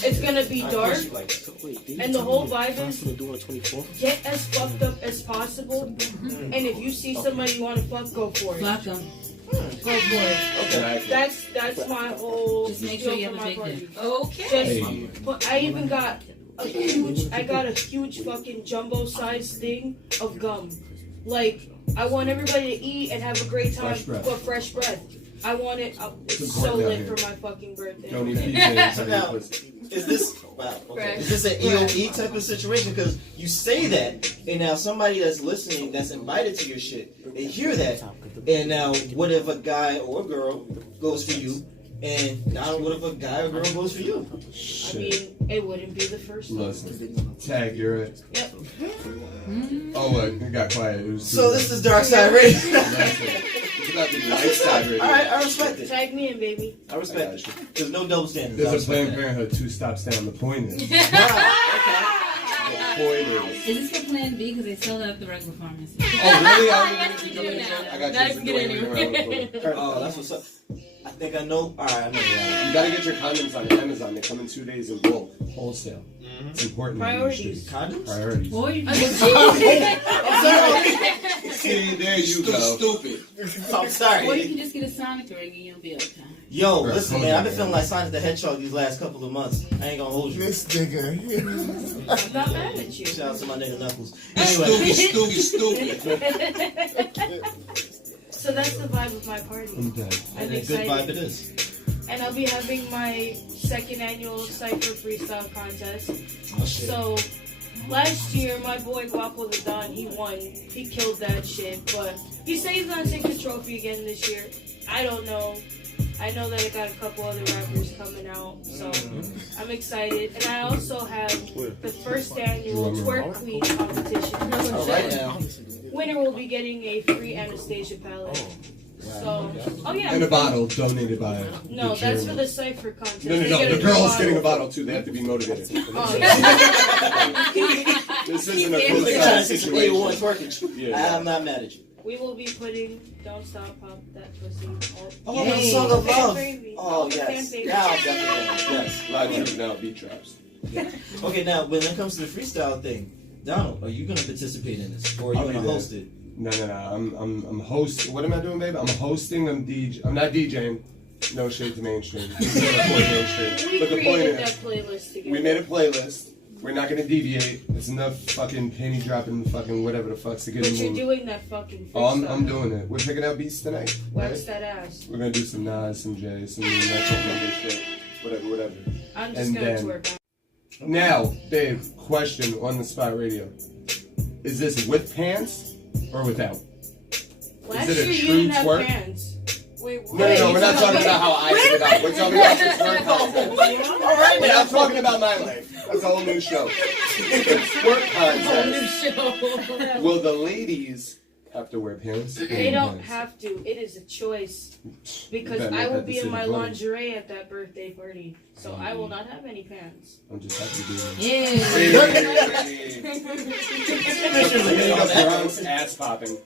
It's gonna be dark, and the whole vibe is get as fucked up as possible. And if you see somebody you want to fuck, go for it. Fuck 'em. Go for it. Okay. That's my whole Just make sure deal you for have a my big party. dick. Okay. Just, but I even got a huge fucking jumbo sized thing of gum. Like, I want everybody to eat and have a great time, Fresh breath. but fresh breath. I want it. It's It's so important lit down for here. my fucking birthday. Don't need PJs. So now, is this is this an EOE type of situation? Because you say that, and now somebody that's listening, that's invited to your shit, they hear that, and now what if a guy or a girl goes for you, and now what if a guy or girl goes for you? I mean, it wouldn't be the first time. Listen, tag, you're it. Yep. Oh, what? It got quiet. It was So this is Darkside Radio. It's about the Darkside Radio. All right, I respect it. Tag me in, baby. I respect it. There's no double standards. I There's a respect Planned that. Parenthood 2 stops down. The point is. Wow, The point is. Is this for Plan B? Because they sell that at the regular pharmacy. Oh, really? Yes, we do now. I got Now you. you can get in here. Oh, that's what's up. I think I know. All right, I know. Yeah. You gotta get your condoms on Amazon. They come in 2 days in bulk, wholesale. It's important. in the Priorities. industry. Condoms? Priorities. Or you can See, there you go. Stupid. I'm or you sorry. can just get a Sonic ring and you'll be okay. Yo, Bro, listen, hold man. on, I've been man. feeling like Sonic the Hedgehog these last couple of months. I ain't gonna hold you. This nigga. I'm not mad at you. Shout out to my nigga Knuckles. Anyway, Stupid. So that's the vibe of my party. I'm dead. I'm and a good vibe excited. it is. And I'll be having my second annual Cypher Freestyle Contest. So, last year, my boy Guapo the Don, he won. He killed that shit. But he said he's gonna take the trophy again this year. I don't know. I know that I got a couple other rappers coming out. So, I'm excited. And I also have the first annual Twerk Queen competition. All right now. Winner will be getting a free Anastasia palette. So, oh yeah. And a bottle donated by. No, the that's for chairman. the Cypher contest. No, They no, get the a girl's bottle. getting a bottle too. They have to be motivated. Oh, yeah. This isn't a They're close trying to see some situation. 81 twerkage. Yeah. I'm not mad at you. We will be putting Don't Stop Pop That Pussy. Oh, the song of love. Fan baby. Oh, Fan yes. baby. Now I'm definitely yes. A lot of people now beat traps. Okay, now when it comes to the freestyle thing, Donald, are you gonna participate in this, or are you I'll gonna be there. host it? No. I'm host. What am I doing, babe? I'm hosting. I'm not DJing. No shade to mainstream. Mainstream. We But the point created is, that playlist together. we made a playlist. We're not gonna deviate. It's enough fucking penny dropping fucking whatever the fuck's to get But in the you're mood. doing that fucking Oh, freestyle. I'm doing it. We're picking out beats tonight. Right? Wax that ass. We're gonna do some Nas, some Jay, some natural number shit. Whatever. I'm just And gonna then- twerk. Now, babe, question on the spot radio. Is this with pants or without? Last it a year you true didn't have twerk? pants. Wait, No, we're not talking about how I did it out. We're talking about the twerk contest. All right, We're now. not talking about my life. That's a whole new show. The twerk contest. Will the ladies have to wear pants? They don't have to. It is a choice. Because better I make will that be in my decision, buddy. lingerie at that birthday party. So I will not have any pants. I'm just happy to be Yeah. Drums, ass popping.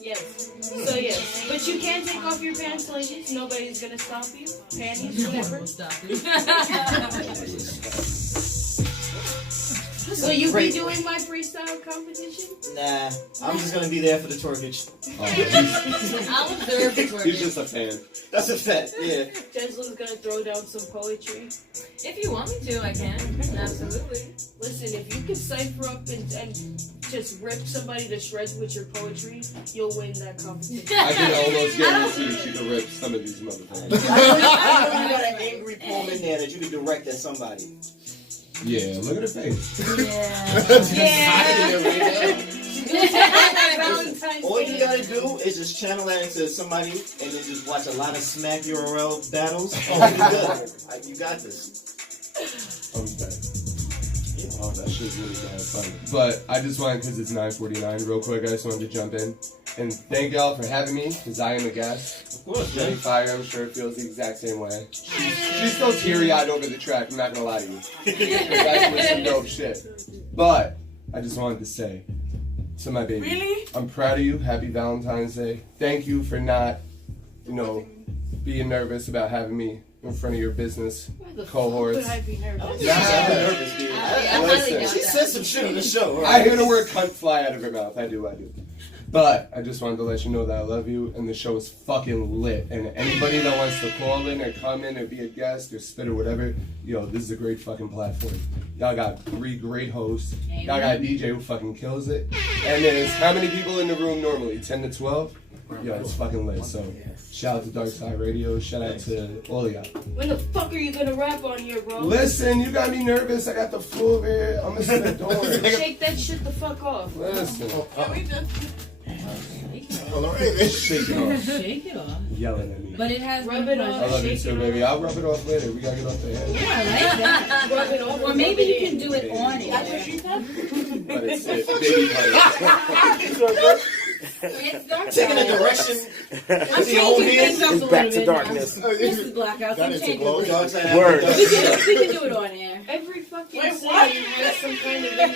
Yes. So yes. But you can take off your pants, ladies. Nobody's gonna stop you. Panties, whatever. Will you be Great. doing my freestyle competition? Nah, I'm just gonna be there for the twerkage. I'll observe the twerking. He's just a fan. That's a fact. Yeah. Jeslin's gonna throw down some poetry. If you want me to, I can. Absolutely. Listen, if you can cipher up and just rip somebody to shreds with your poetry, you'll win that competition. I can almost guarantee she can rip some of these motherfuckers. I know you got an angry poem in there that you can direct at somebody. Yeah, look at her face. Valentine's All you Day. gotta do is just channel that into somebody and then just watch a lot of Smack URL battles. Oh, you're good. You got this. I'm back. Oh, that shit's really bad fun. But I just wanted, because it's 9:49, real quick, I just wanted to jump in. And thank y'all for having me, because I am a guest. Of course, Jenny Fire, I'm sure, feels the exact same way. She's still teary-eyed over the track, I'm not going to lie to you. That's with some dope shit. But I just wanted to say to my baby, Really? I'm proud of you. Happy Valentine's Day. Thank you for not, being nervous about having me in front of your business cohorts. Could I be nervous? nervous, dude. Listen, She said some shit on the show. I hear the word cunt fly out of her mouth. I do. But I just wanted to let you know that I love you, and the show is fucking lit. And anybody that wants to call in or come in or be a guest or spit or whatever, this is a great fucking platform. Y'all got 3 great hosts. Y'all got a DJ who fucking kills it. And there's how many people in the room normally? 10 to 12? Yo, it's fucking lit. So shout out to Darkside Radio. Shout out to all of y'all. When the fuck are you gonna rap on here, bro? Listen, you got me nervous. I got the flu over here. I'm gonna sit door. Shake that shit the fuck off. Listen. Shake it off. Yelling at me. But it has Rub been it off. I love you too, baby. I'll rub it off later. We gotta get off the head. Yeah, I like that. Rub it off. Or maybe you can do it on it. That's what she said? But it's baby part. Taking a direction. I'm changing things up a little Back to bit. darkness. This is blackouts. I'm changing things. Word. We can do it on air. Every fucking Wait, city what? has some kind of video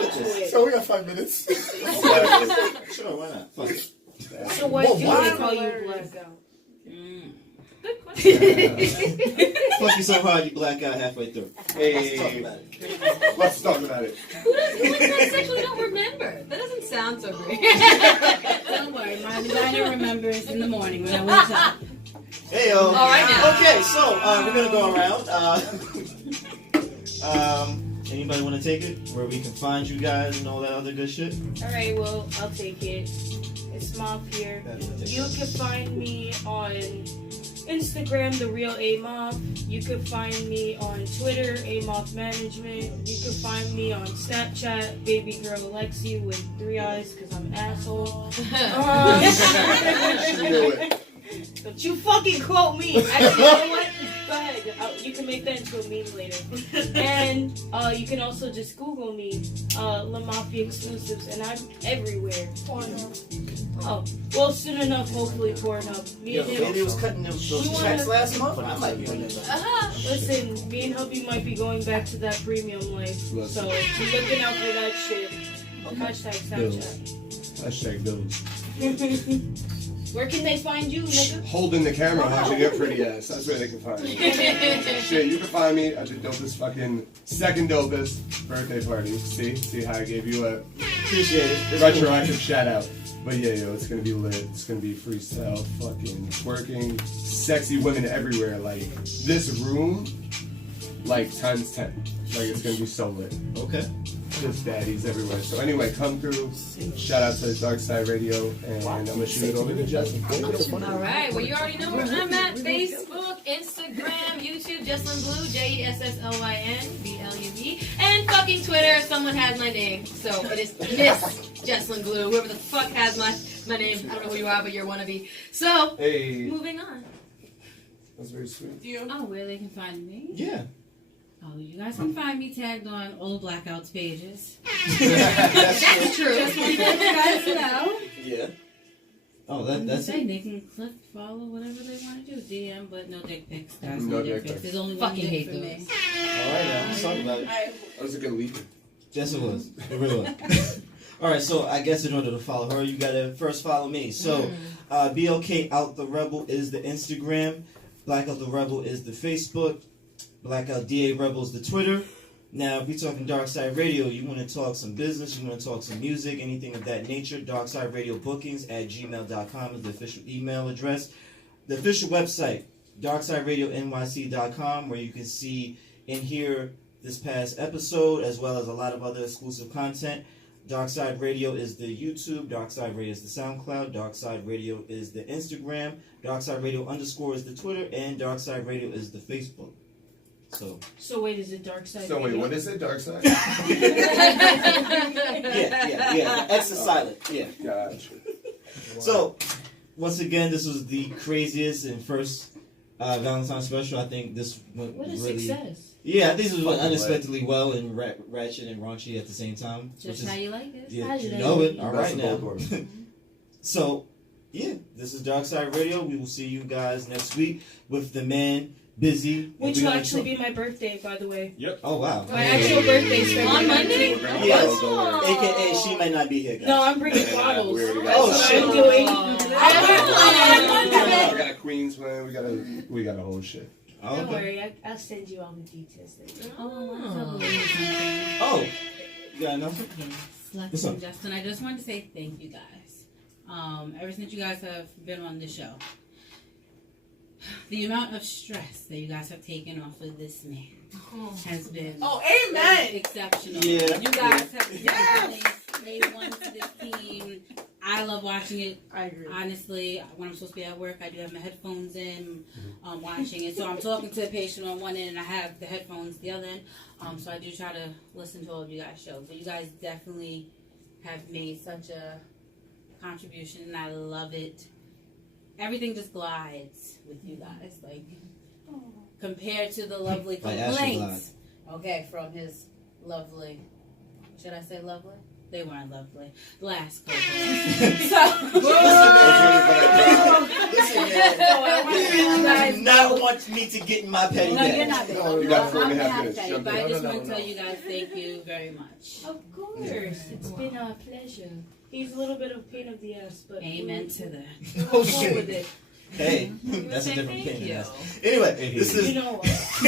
to it. So we got 5 minutes. Sure, why not? Fuck it. So why do they call you blackout? Fuck you so hard you black out halfway through. Hey, let's talk about it. Who does sexually don't remember? That doesn't sound so great. Don't worry, my vagina remembers in the morning when I wake up. Hey yo. All right now. Okay, so we're gonna go around. Anybody want to take it? Where we can find you guys and all that other good shit? Alright, well, I'll take it. It's Mop here. You can find me on Instagram, The Real A-Mop. You can find me on Twitter, A-Mop Management. You can find me on Snapchat, Baby Girl Alexi with 3 eyes because I'm an asshole. Don't you fucking quote me. Actually, you know what? Go ahead. You can make that into a meme later. And you can also just Google me, La Mafia Exclusives, and I'm everywhere. Pornhub. Oh, well, soon enough, hopefully Pornhub. Me and him. Baby was cutting those checks last month. I might be on that. Listen, me and hubby might be going back to that premium life. So be looking out for that shit. Hashtag Snapchat. Hashtag bills. Where can they find you, nigga? Holding the camera, watching your pretty ass. That's where they can find me. Shit, you can find me at the dopest fucking second dopest birthday party. See how I gave you a appreciate it. Retroactive shout out. But yeah, it's gonna be lit. It's gonna be freestyle, fucking twerking, sexy women everywhere. Like this room, like times 10. Like it's gonna be so lit. Okay. Just baddies everywhere. So anyway, come through. Shout out to Darkside Radio, and I'm gonna shoot it over to Justin. Alright, well you already know where I'm at. Facebook, Instagram, YouTube, Jesslyn Blue, JESSLYNBLUE, and fucking Twitter. Someone has my name. So it is Miss Jesslyn Blue. Whoever the fuck has my name. I don't know who you are, but you're wannabe. So, moving on. That's very sweet. Oh, where they can find me? Yeah. Oh, you guys can find me tagged on all Blackouts pages. That's true. Just want to let you guys know. Yeah. Oh, that's They it. can click, follow, whatever they want to do. DM, but no dick pics, guys. No No dick dick pics. pics. There's only Fucking one dick hate for me. All right, now let's talk about it. That was a good lead. Yes, it was. It really was. All right, so I guess in order to follow her, you gotta first follow me. So, BLK Out the Rebel is the Instagram. Blackout the Rebel is the Facebook. Blackout DA Rebel is the Twitter. Now, if you're talking Darkside Radio, you want to talk some business, you want to talk some music, anything of that nature, Darkside Radio Bookings at gmail.com is the official email address. The official website, darksideradioNYC.com, where you can see and hear this past episode, as well as a lot of other exclusive content. Darkside Radio is the YouTube, Darkside Radio is the SoundCloud, Darkside Radio is the Instagram, Darkside Radio _, is the Twitter, and Darkside Radio is the Facebook. So wait, is it Darkside? So wait, what is it? Darkside? Yeah. X is silent. Yeah. Gotcha. So, once again, this was the craziest and first Valentine special. I think this went What a really. success. Yeah, I think this went unexpectedly well and ratchet and raunchy at the same time. Just how you like it. Yeah, you know it. All right now. So, yeah, this is Darkside Radio. We will see you guys next week with the man Busy. Which will actually be my birthday, by the way. Yep. Oh wow. My actual birthday is On Monday? Yes. AKA she might not be here, guys. No, I'm bringing bottles. Oh shit. I'm doing. We got a Queens plan. We got a whole shit. Oh, Don't okay. worry, I'll send you all the details later. Oh, you got enough? What's up? Justin, I just wanted to say thank you guys. Ever since you guys have been on the show, the amount of stress that you guys have taken off of this man has been amen, exceptional. Yeah. You guys have definitely made one to this team. I love watching it. I agree. Honestly, when I'm supposed to be at work, I do have my headphones in, watching it. So I'm talking to the patient on one end, and I have the headphones the other end. So I do try to listen to all of you guys' shows. But you guys definitely have made such a contribution, and I love it. Everything just glides with you guys, like compared to the lovely complaints. Okay, from his lovely. Should I say lovely? They weren't lovely. Last co-host. Listen, man. You not want me to get in my petty No, bag. you're not. You got 4.5 I'm minutes. happy, Jump but in. I just want to tell you guys thank you very much. Of course, it's been a pleasure. He's a little bit of pain of the ass, but Amen to that. Oh Go shit. with it. Hey, that's a different pain in the ass. Anyway, this is You know what? this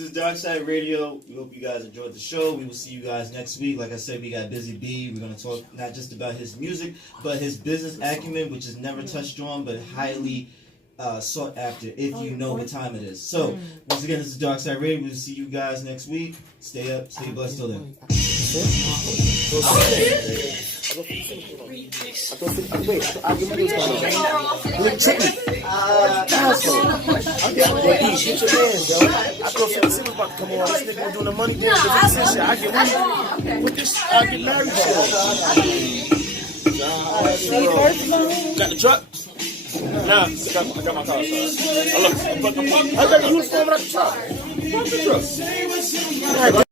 is Darkside Radio. We hope you guys enjoyed the show. We will see you guys next week. Like I said, we got Busy B. We're gonna talk not just about his music, but his business acumen, which is never touched on, but highly sought after if you know what time it is. So, once again, this is Darkside Radio. We'll see you guys next week. Stay up, stay blessed till then. Got the truck? Nah, I got my car. I got the uniform at the top. Fuck the truck.